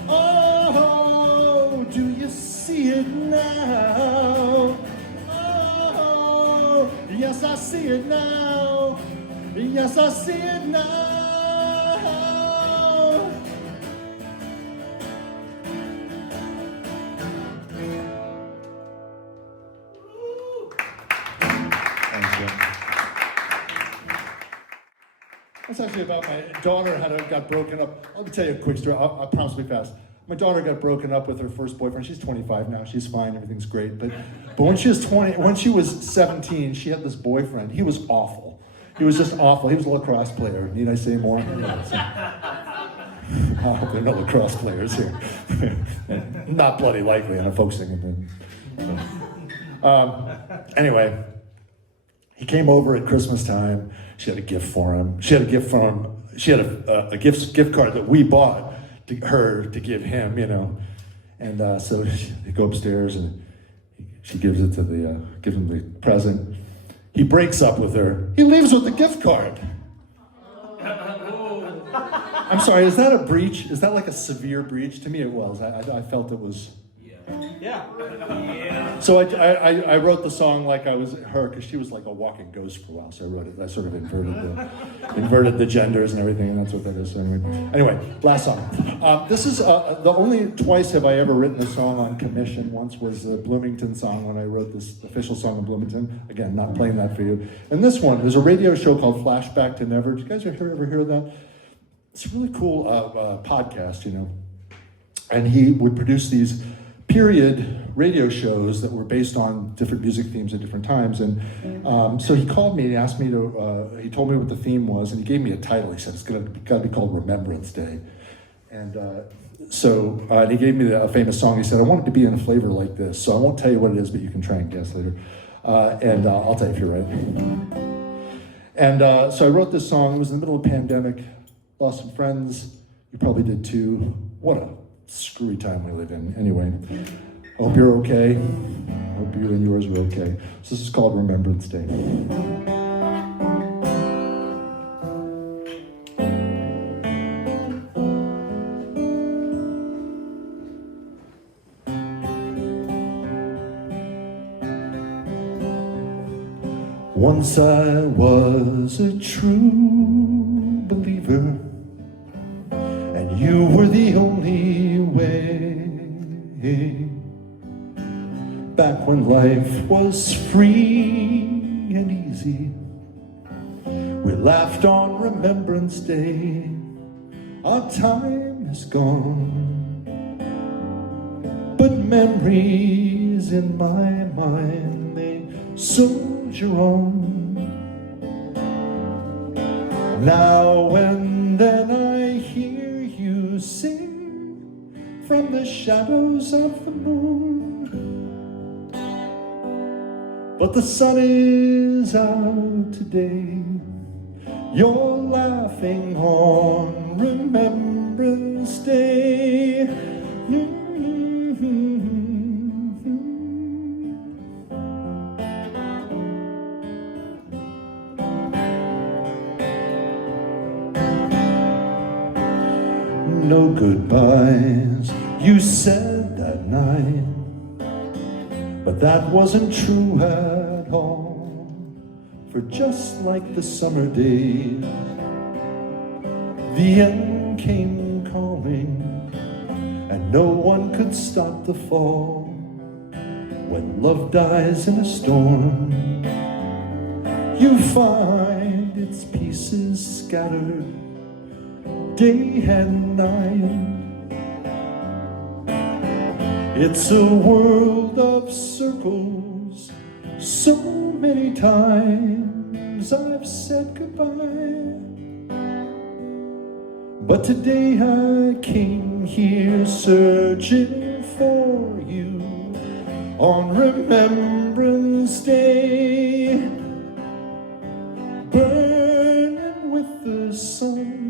Oh, do you see it now? Oh, yes, I see it now. Yes, I see it now. That's actually about my daughter got broken up. Let me tell you a quick story. I promise to be fast. My daughter got broken up with her first boyfriend. She's 25 now. She's fine. Everything's great. But when she was 17, she had this boyfriend. He was awful. He was just awful. He was a lacrosse player. Need I say more? I hope there are no lacrosse players here. Not bloody likely, and I'm focusing on anyway, he came over at Christmas time. She had a gift for him. She had a gift a gift card that we bought to her to give him, you know. And so they go upstairs and she gives it to gives him the present. He breaks up with her. He leaves with the gift card. I'm sorry, is that a breach? Is that like a severe breach? To me it was. I felt it was. Yeah. So I wrote the song like I was her, because she was like a walking ghost for a while. So I wrote it. I sort of inverted the genders and everything, and that's what that is. So anyway, last song. This is the only twice have I ever written a song on commission. Once was the Bloomington song when I wrote this official song in Bloomington. Again, not playing that for you. And this one, there's a radio show called Flashback to Never. Did you guys ever hear that? It's a really cool podcast, you know. And he would produce these period radio shows that were based on different music themes at different times. And so he called me and asked me to, he told me what the theme was, and he gave me a title. He said, it's got to be called Remembrance Day. And so he gave me a famous song. He said, I want it to be in a flavor like this. So I won't tell you what it is, but you can try and guess later. And I'll tell you if you're right. And so I wrote this song. It was in the middle of the pandemic. Lost some friends. You probably did too. What a screwy time we live in. Anyway, I hope you're okay. I hope you and yours are okay. So this is called Remembrance Day. Once I was a true believer, and you were the only way. Back when life was free and easy, we laughed on Remembrance Day. Our time is gone, but memories in my mind, they soldier on. Now and then I hear you sing from the shadows of the moon, but the sun is out today. You're laughing on Remembrance Day. No goodbyes, you said that night, but that wasn't true at all. For just like the summer days, the end came calling, and no one could stop the fall. When love dies in a storm, you find its pieces scattered day and night. It's a world of circles. So many times I've said goodbye, but today I came here searching for you on Remembrance Day, burning with the sun,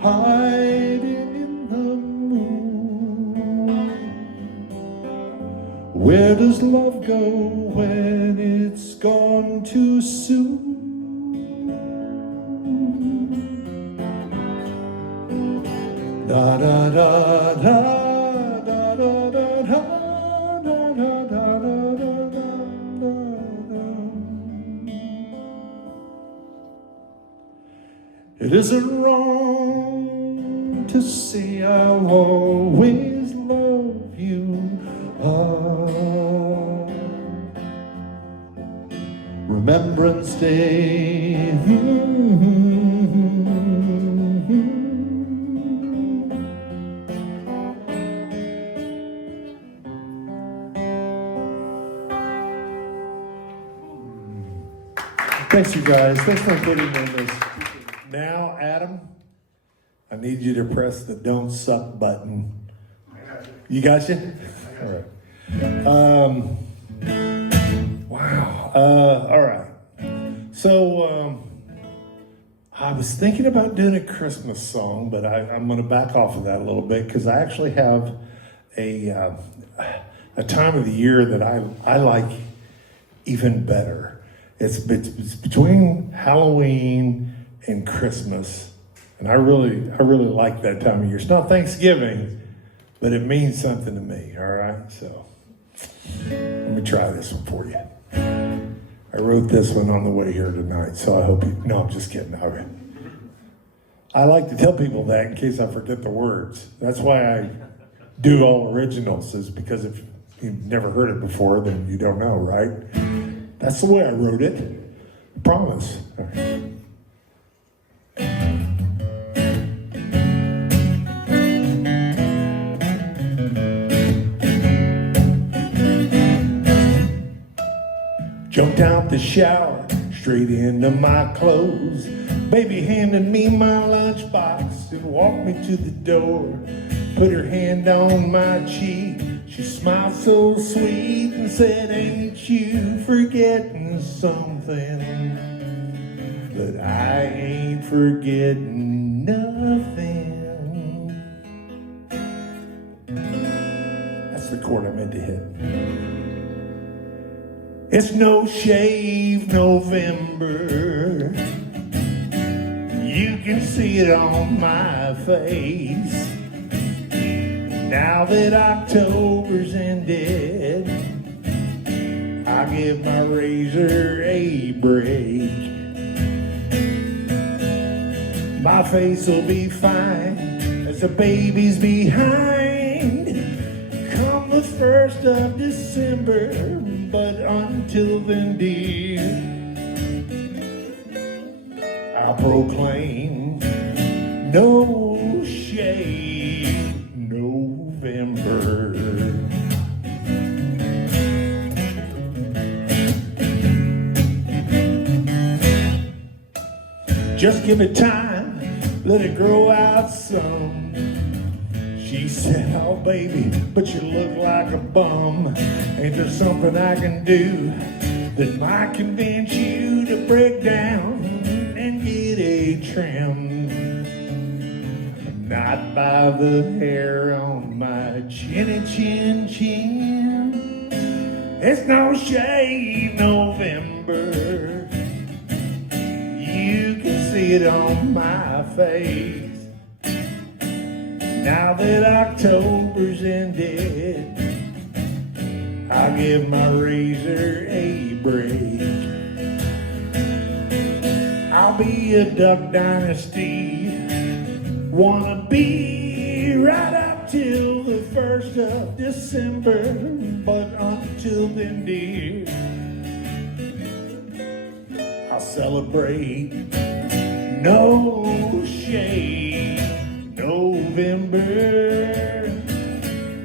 hiding in the moon. Where does love go when it's gone too soon? Da da da da da da da da da da da da. It isn't wrong to say I'll always love you. Remembrance Day. Thanks, you guys. Thanks for including me in this. Now, Adam. I need you to press the don't suck button. You got you? All right. Wow. All right. So I was thinking about doing a Christmas song, but I'm going to back off of that a little bit because I actually have a time of the year that I like even better. It's between Halloween and Christmas, and I really like that time of year. It's not Thanksgiving, but it means something to me. All right, so let me try this one for you. I wrote this one on the way here tonight, so I hope you. No, I'm just kidding. Okay. I like to tell people that in case I forget the words. That's why I do all originals, is because if you've never heard it before, then you don't know, right? That's the way I wrote it. I promise. Jumped out the shower, straight into my clothes. Baby handed me my lunchbox and walked me to the door. Put her hand on my cheek. She smiled so sweet and said, ain't you forgetting something? But I ain't forgetting nothing. That's the chord I meant to hit. It's no shave November. You can see it on my face. Now that October's ended, I give my razor a break. My face will be fine as the baby's behind come the 1st of December, but until then, dear, I'll proclaim no shave November. Just give it time, let it grow out some. She said, oh baby, but you look like a bum. Ain't there something I can do that might convince you to break down and get a trim? Not by the hair on my chinny chin chin. It's no shave November. You can see it on my face. Now that October's ended, I'll give my razor a break. I'll be a Duck Dynasty wanna be right up till the 1st of December, but until then, dear, I'll celebrate no shade November.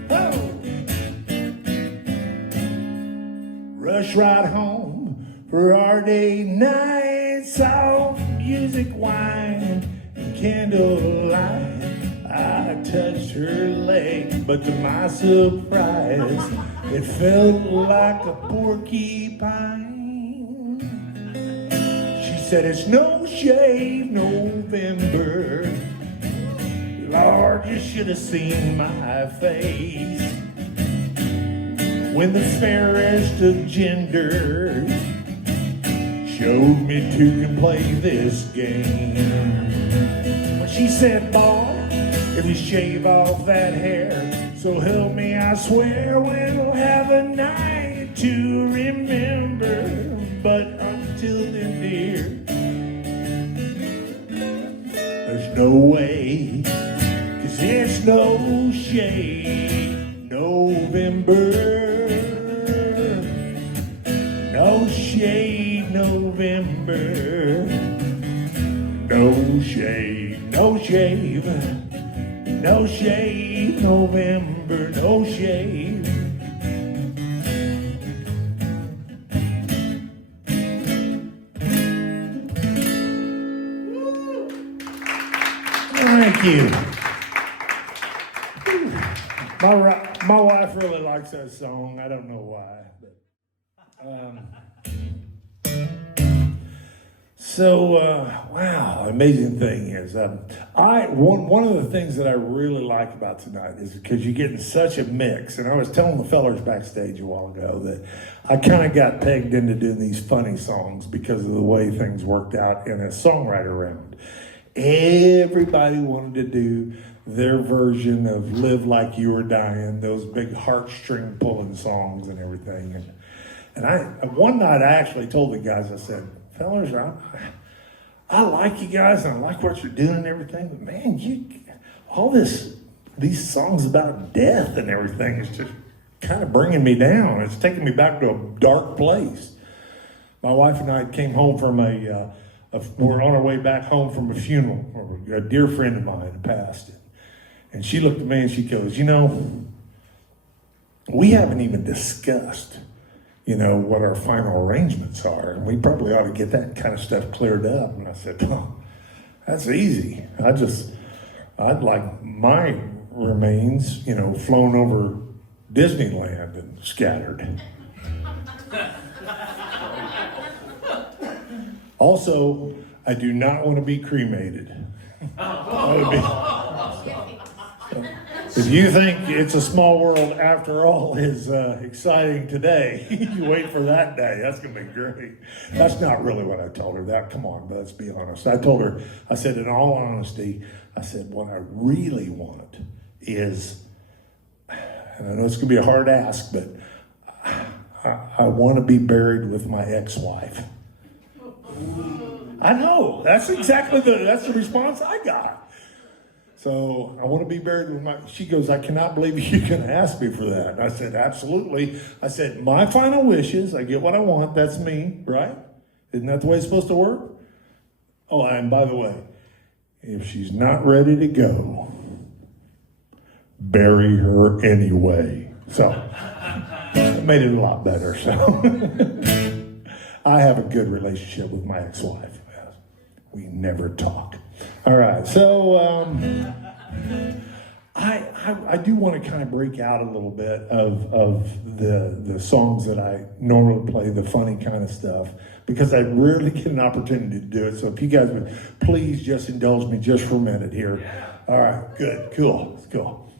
Oh. Rush right home for our date night, soft music, wine, and candlelight. I touched her leg, but to my surprise, it felt like a porcupine. She said, it's no shave November. Lord, you should have seen my face when the fairest of genders showed me two can play this game. When she said, boy, if you shave off that hair, so help me, I swear we'll have a night to remember. But until then, dear, there's no way, 'cause it's no shade November. No shade November. No shade, no shave. No shade November, no shade. Thank you. My wife really likes that song. I don't know why. Wow, amazing thing is, one of the things that I really like about tonight is because you're getting such a mix. And I was telling the fellers backstage a while ago that I kind of got pegged into doing these funny songs because of the way things worked out in a songwriter round. Everybody wanted to do their version of Live Like You Were Dying, those big heartstring pulling songs and everything. And one night I actually told the guys, I said, fellas, I like you guys and I like what you're doing and everything, but man, these songs about death and everything is just kind of bringing me down. It's taking me back to a dark place. My wife and I came home from we're on our way back home from a funeral. A dear friend of mine passed. And she looked at me and she goes, we haven't even discussed, what our final arrangements are. And we probably ought to get that kind of stuff cleared up. And I said, oh, that's easy. I'd like my remains, flown over Disneyland and scattered. Also, I do not want to be cremated. If you think It's a Small World After All is exciting today, you wait for that day. That's going to be great. That's not really what I told her. Come on, let's be honest. I told her, I said, in all honesty, I said, what I really want is, and I know it's going to be a hard ask, but I want to be buried with my ex-wife. I know. That's exactly that's the response I got. So I want to be buried with she goes, I cannot believe you're going to ask me for that. And I said, absolutely. I said, my final wishes, I get what I want. That's me, right? Isn't that the way it's supposed to work? Oh, and by the way, if she's not ready to go, bury her anyway. So it made it a lot better. So I have a good relationship with my ex-wife. We never talk. All right, so I do want to kind of break out a little bit of the songs that I normally play, the funny kind of stuff, because I rarely get an opportunity to do it. So if you guys would please just indulge me just for a minute here. All right, good, cool.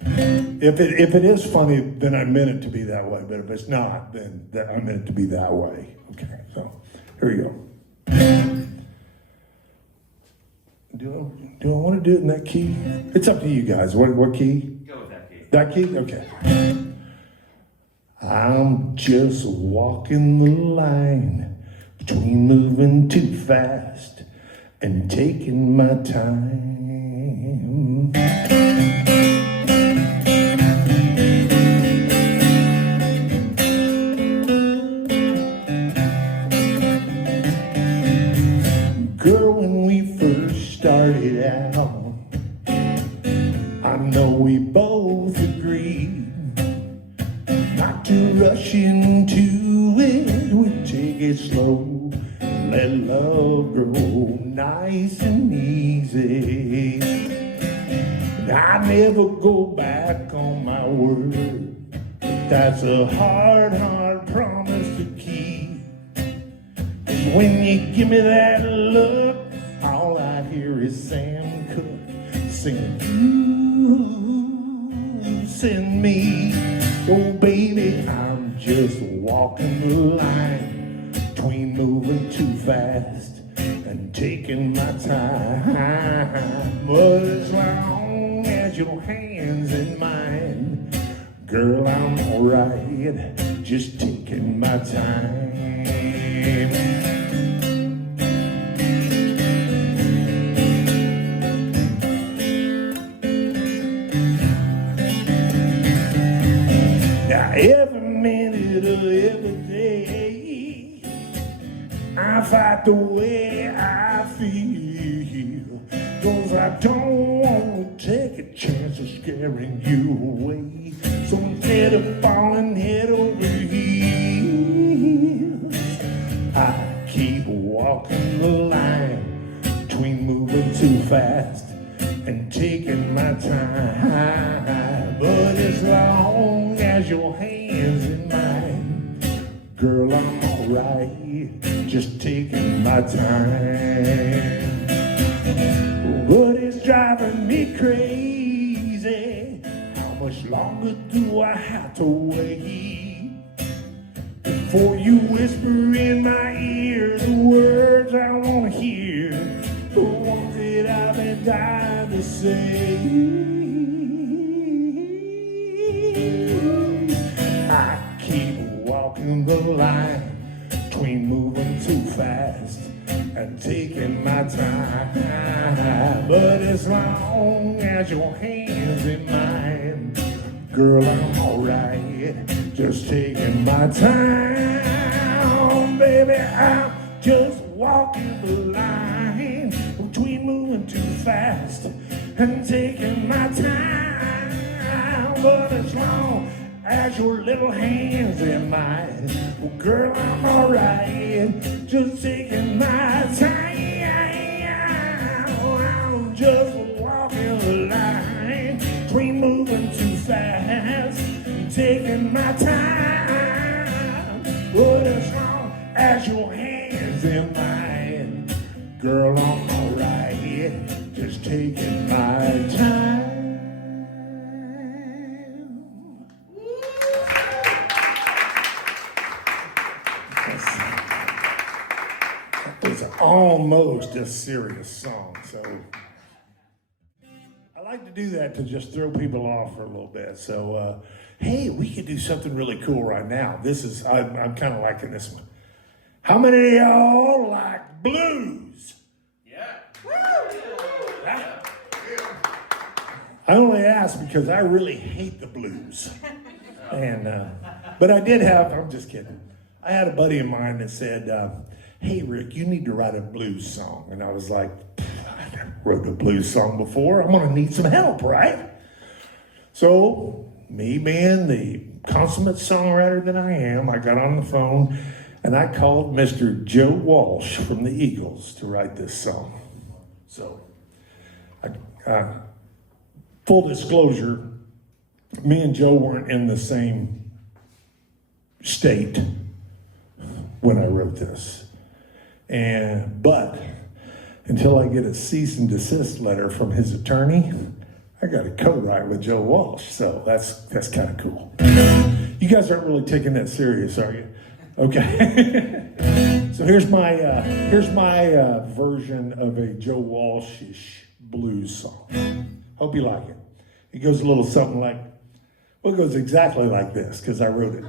If it is funny, then I meant it to be that way. But if it's not, then I meant it to be that way. Okay, so here you go. Do I want to do it in that key? It's up to you guys. What key? Go with that key. That key? Okay. I'm just walking the line between moving too fast and taking my time. Girl, when we first started out, I know we both agreed not to rush into it. We take it slow, let love grow nice and easy. And I never go back on my word. That's a hard promise to keep. When you give me that look, all I hear is Sam Cooke singing, "You send me." Oh baby, I'm just walking the line between moving too fast and taking my time. But as long as your hand's in mine, girl, I'm alright, just taking my time. Now every minute of every day, I fight the way I feel, 'cause I don't want to take a chance of scaring you away. So instead of falling head over heels, I keep walking the line between moving too fast and taking my time. But as long as your hands in mine, girl, I'm alright, just taking my time. But it's driving me crazy. How much longer do I have to wait before you whisper in my ear the words I want to hear, the ones that I've been dying to say? I keep walking the line between moving too fast and taking my time. But as long as your hands in mine, girl, I'm alright, just taking my time. Baby, I'm just walking the line between moving too fast and taking my time. But as long as your little hands in mine, well, girl, I'm alright, just taking my time. I'm just walking the line between moving too fast and taking my time. But as long as your hands in mine, girl, I'm alright, just taking my time. It's almost a serious song, so I like to do that to just throw people off for a little bit. So, hey, we could do something really cool right now. I'm kind of liking this one. How many of y'all like blues? Yeah. I only ask because I really hate the blues. And, but I'm just kidding. I had a buddy of mine that said, hey, Rick, you need to write a blues song. And I was like, I never wrote a blues song before. I'm gonna need some help, right? So, me being the consummate songwriter that I am, I got on the phone and I called Mr. Joe Walsh from the Eagles to write this song. So, full disclosure, me and Joe weren't in the same state when I wrote this. But until I get a cease and desist letter from his attorney, I got to co-write with Joe Walsh. So that's kind of cool. You guys aren't really taking that serious, are you? Okay. So here's my version of a Joe Walsh-ish blues song. Hope you like it. It goes a little something like, well, it goes exactly like this because I wrote it.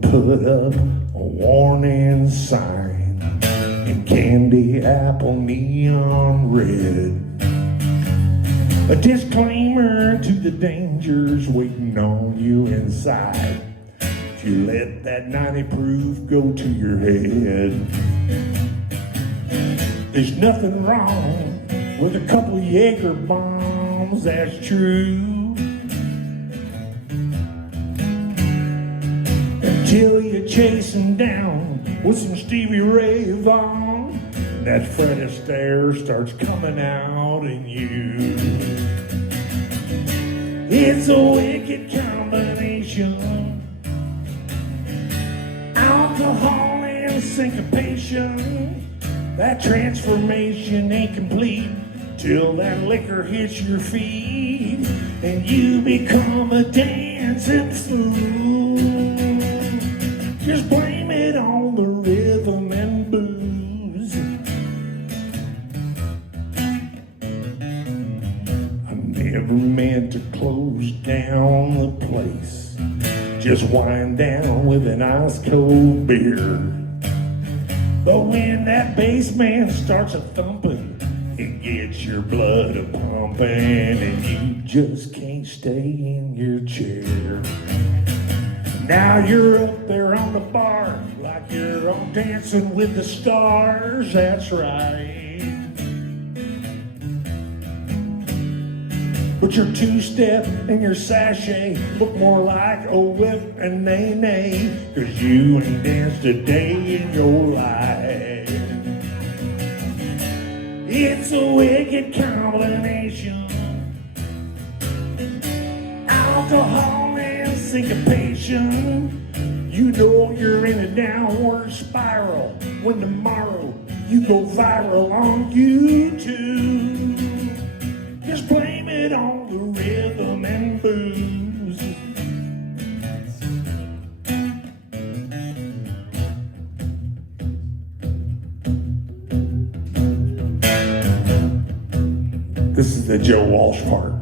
Put up a warning sign in candy apple neon red, a disclaimer to the dangers waiting on you inside if you let that 90 proof go to your head. There's nothing wrong with a couple Jaeger bombs, that's true, till you chase him down with some Stevie Ray Vaughan, and that Fred Astaire starts coming out in you. It's a wicked combination, alcohol and syncopation. That transformation ain't complete till that liquor hits your feet and you become a dancing fool. Just blame it on the rhythm and booze. I never meant to close down the place, just wind down with an ice cold beer. But when that bass man starts a thumping, it gets your blood a pumping and you just can't stay in your chair. Now you're up there on the bar like you're on Dancing with the Stars, that's right. But your two-step and your sachet look more like a whip and nay-nay, 'cause you ain't danced a day in your life. It's a wicked combination, alcohol and syncopation. You know you're in a downward spiral when tomorrow you go viral on YouTube. Just blame it on the rhythm and blues. This is the Joe Walsh part.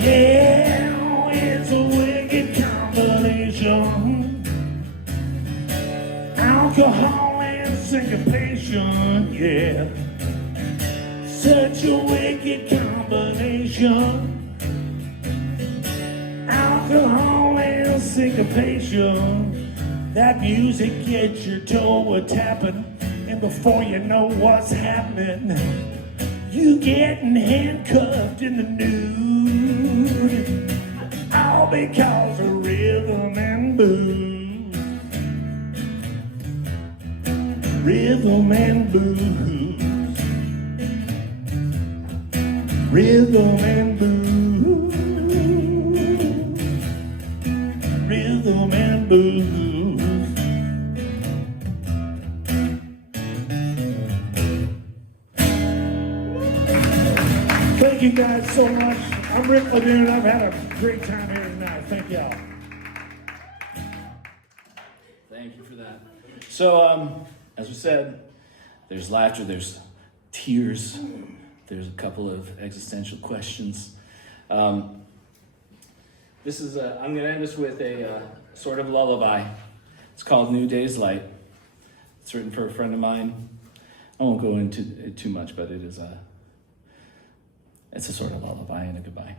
Yeah, it's a wicked combination, alcohol and syncopation, yeah. Such a wicked combination, alcohol and syncopation. That music gets your toe a-tapping, and before you know what's happening, you getting handcuffed in the nude, all because of rhythm and blues. Rhythm and blues. Rhythm and blues. Rhythm and blues. Thank you guys so much. I'm Rick LeDune. I've had a great time here tonight. Thank y'all. Thank you for that. So, as we said, there's laughter, there's tears, there's a couple of existential questions. This is I'm going to end this with a sort of lullaby. It's called New Day's Light. It's written for a friend of mine. I won't go into it too much, but it's a sort of lullaby and a goodbye.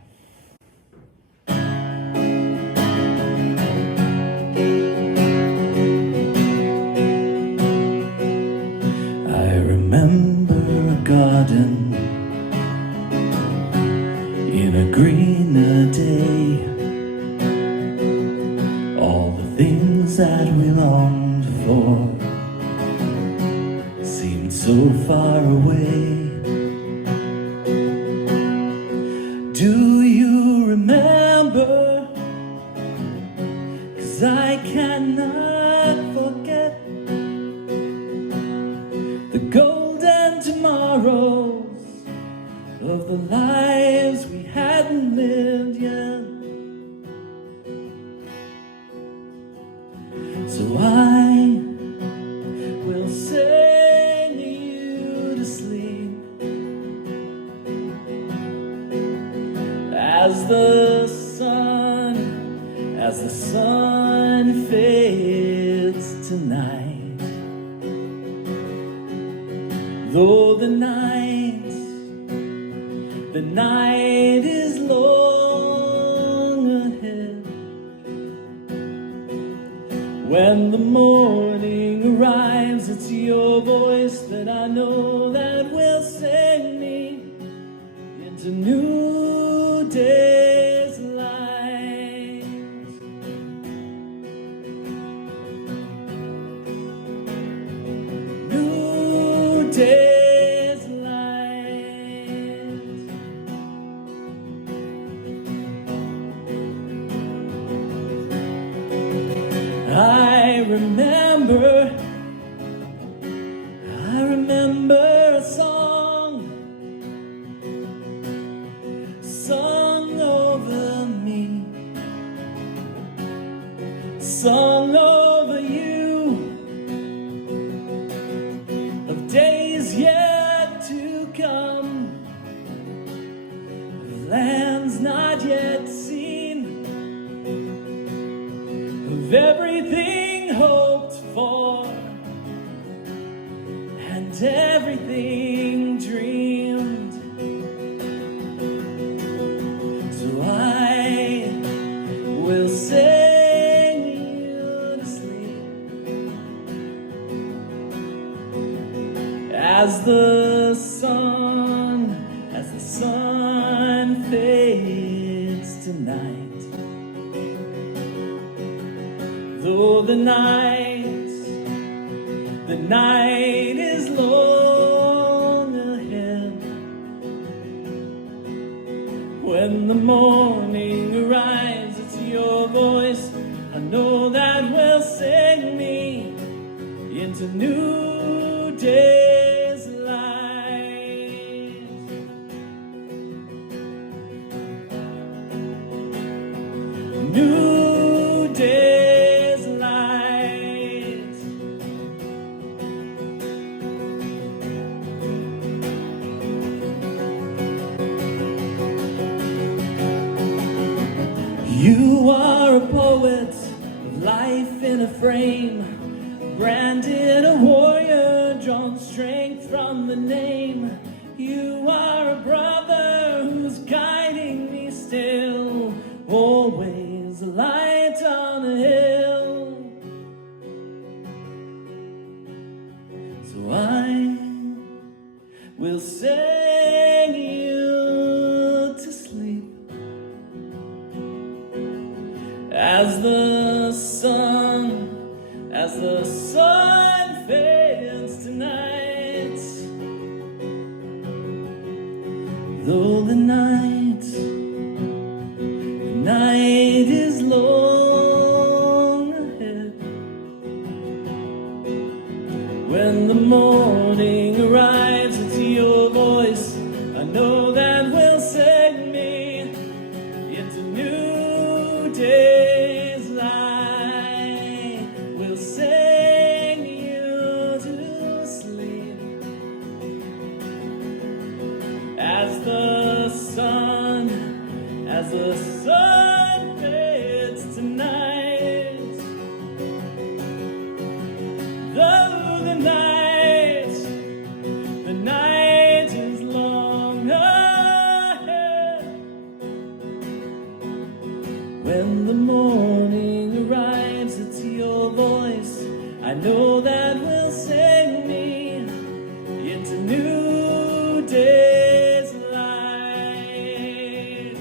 I remember a garden in a greener day, all the things that we longed for seemed so far away. Do you remember? 'Cause I cannot forget the golden tomorrows of the lives we hadn't lived yet. So I will sing you to sleep as the sun fades tonight. Though the night is long ahead, when the morning arrives, it's your voice that I know that will sing me into new day's light. New day's light. I remember a song sung over me, sung over you, of days yet to come, the night is long ahead. When the morning arrives, it's your voice I know that will sing me into new day's light. New day's light. You are a poet, life in a frame, branded a warrior, drawn strength from the name. You are a brother who's guiding me still, always a light on a hill. So I will sing you to sleep as the sun fades tonight. Though the night is long ahead. When the morning arrives, it's your voice I know that will sing me into new day's light. Will sing you to sleep as the sun fades tonight. Though the night is long ahead. When the morning arrives, it's your voice I know that will sing me into new day's light.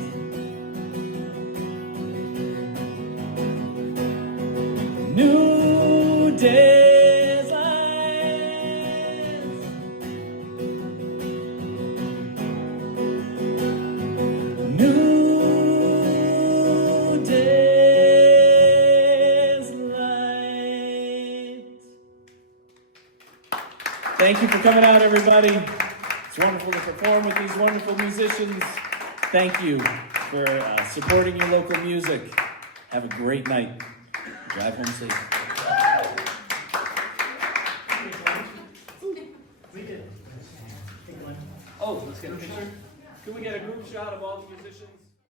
New day's light. New day's light. Thank you for coming out, everybody. It's wonderful to perform with these wonderful musicians. Thank you for supporting your local music. Have a great night. Drive home safe. Oh, let's get a picture. Can we get a group shot of all the musicians?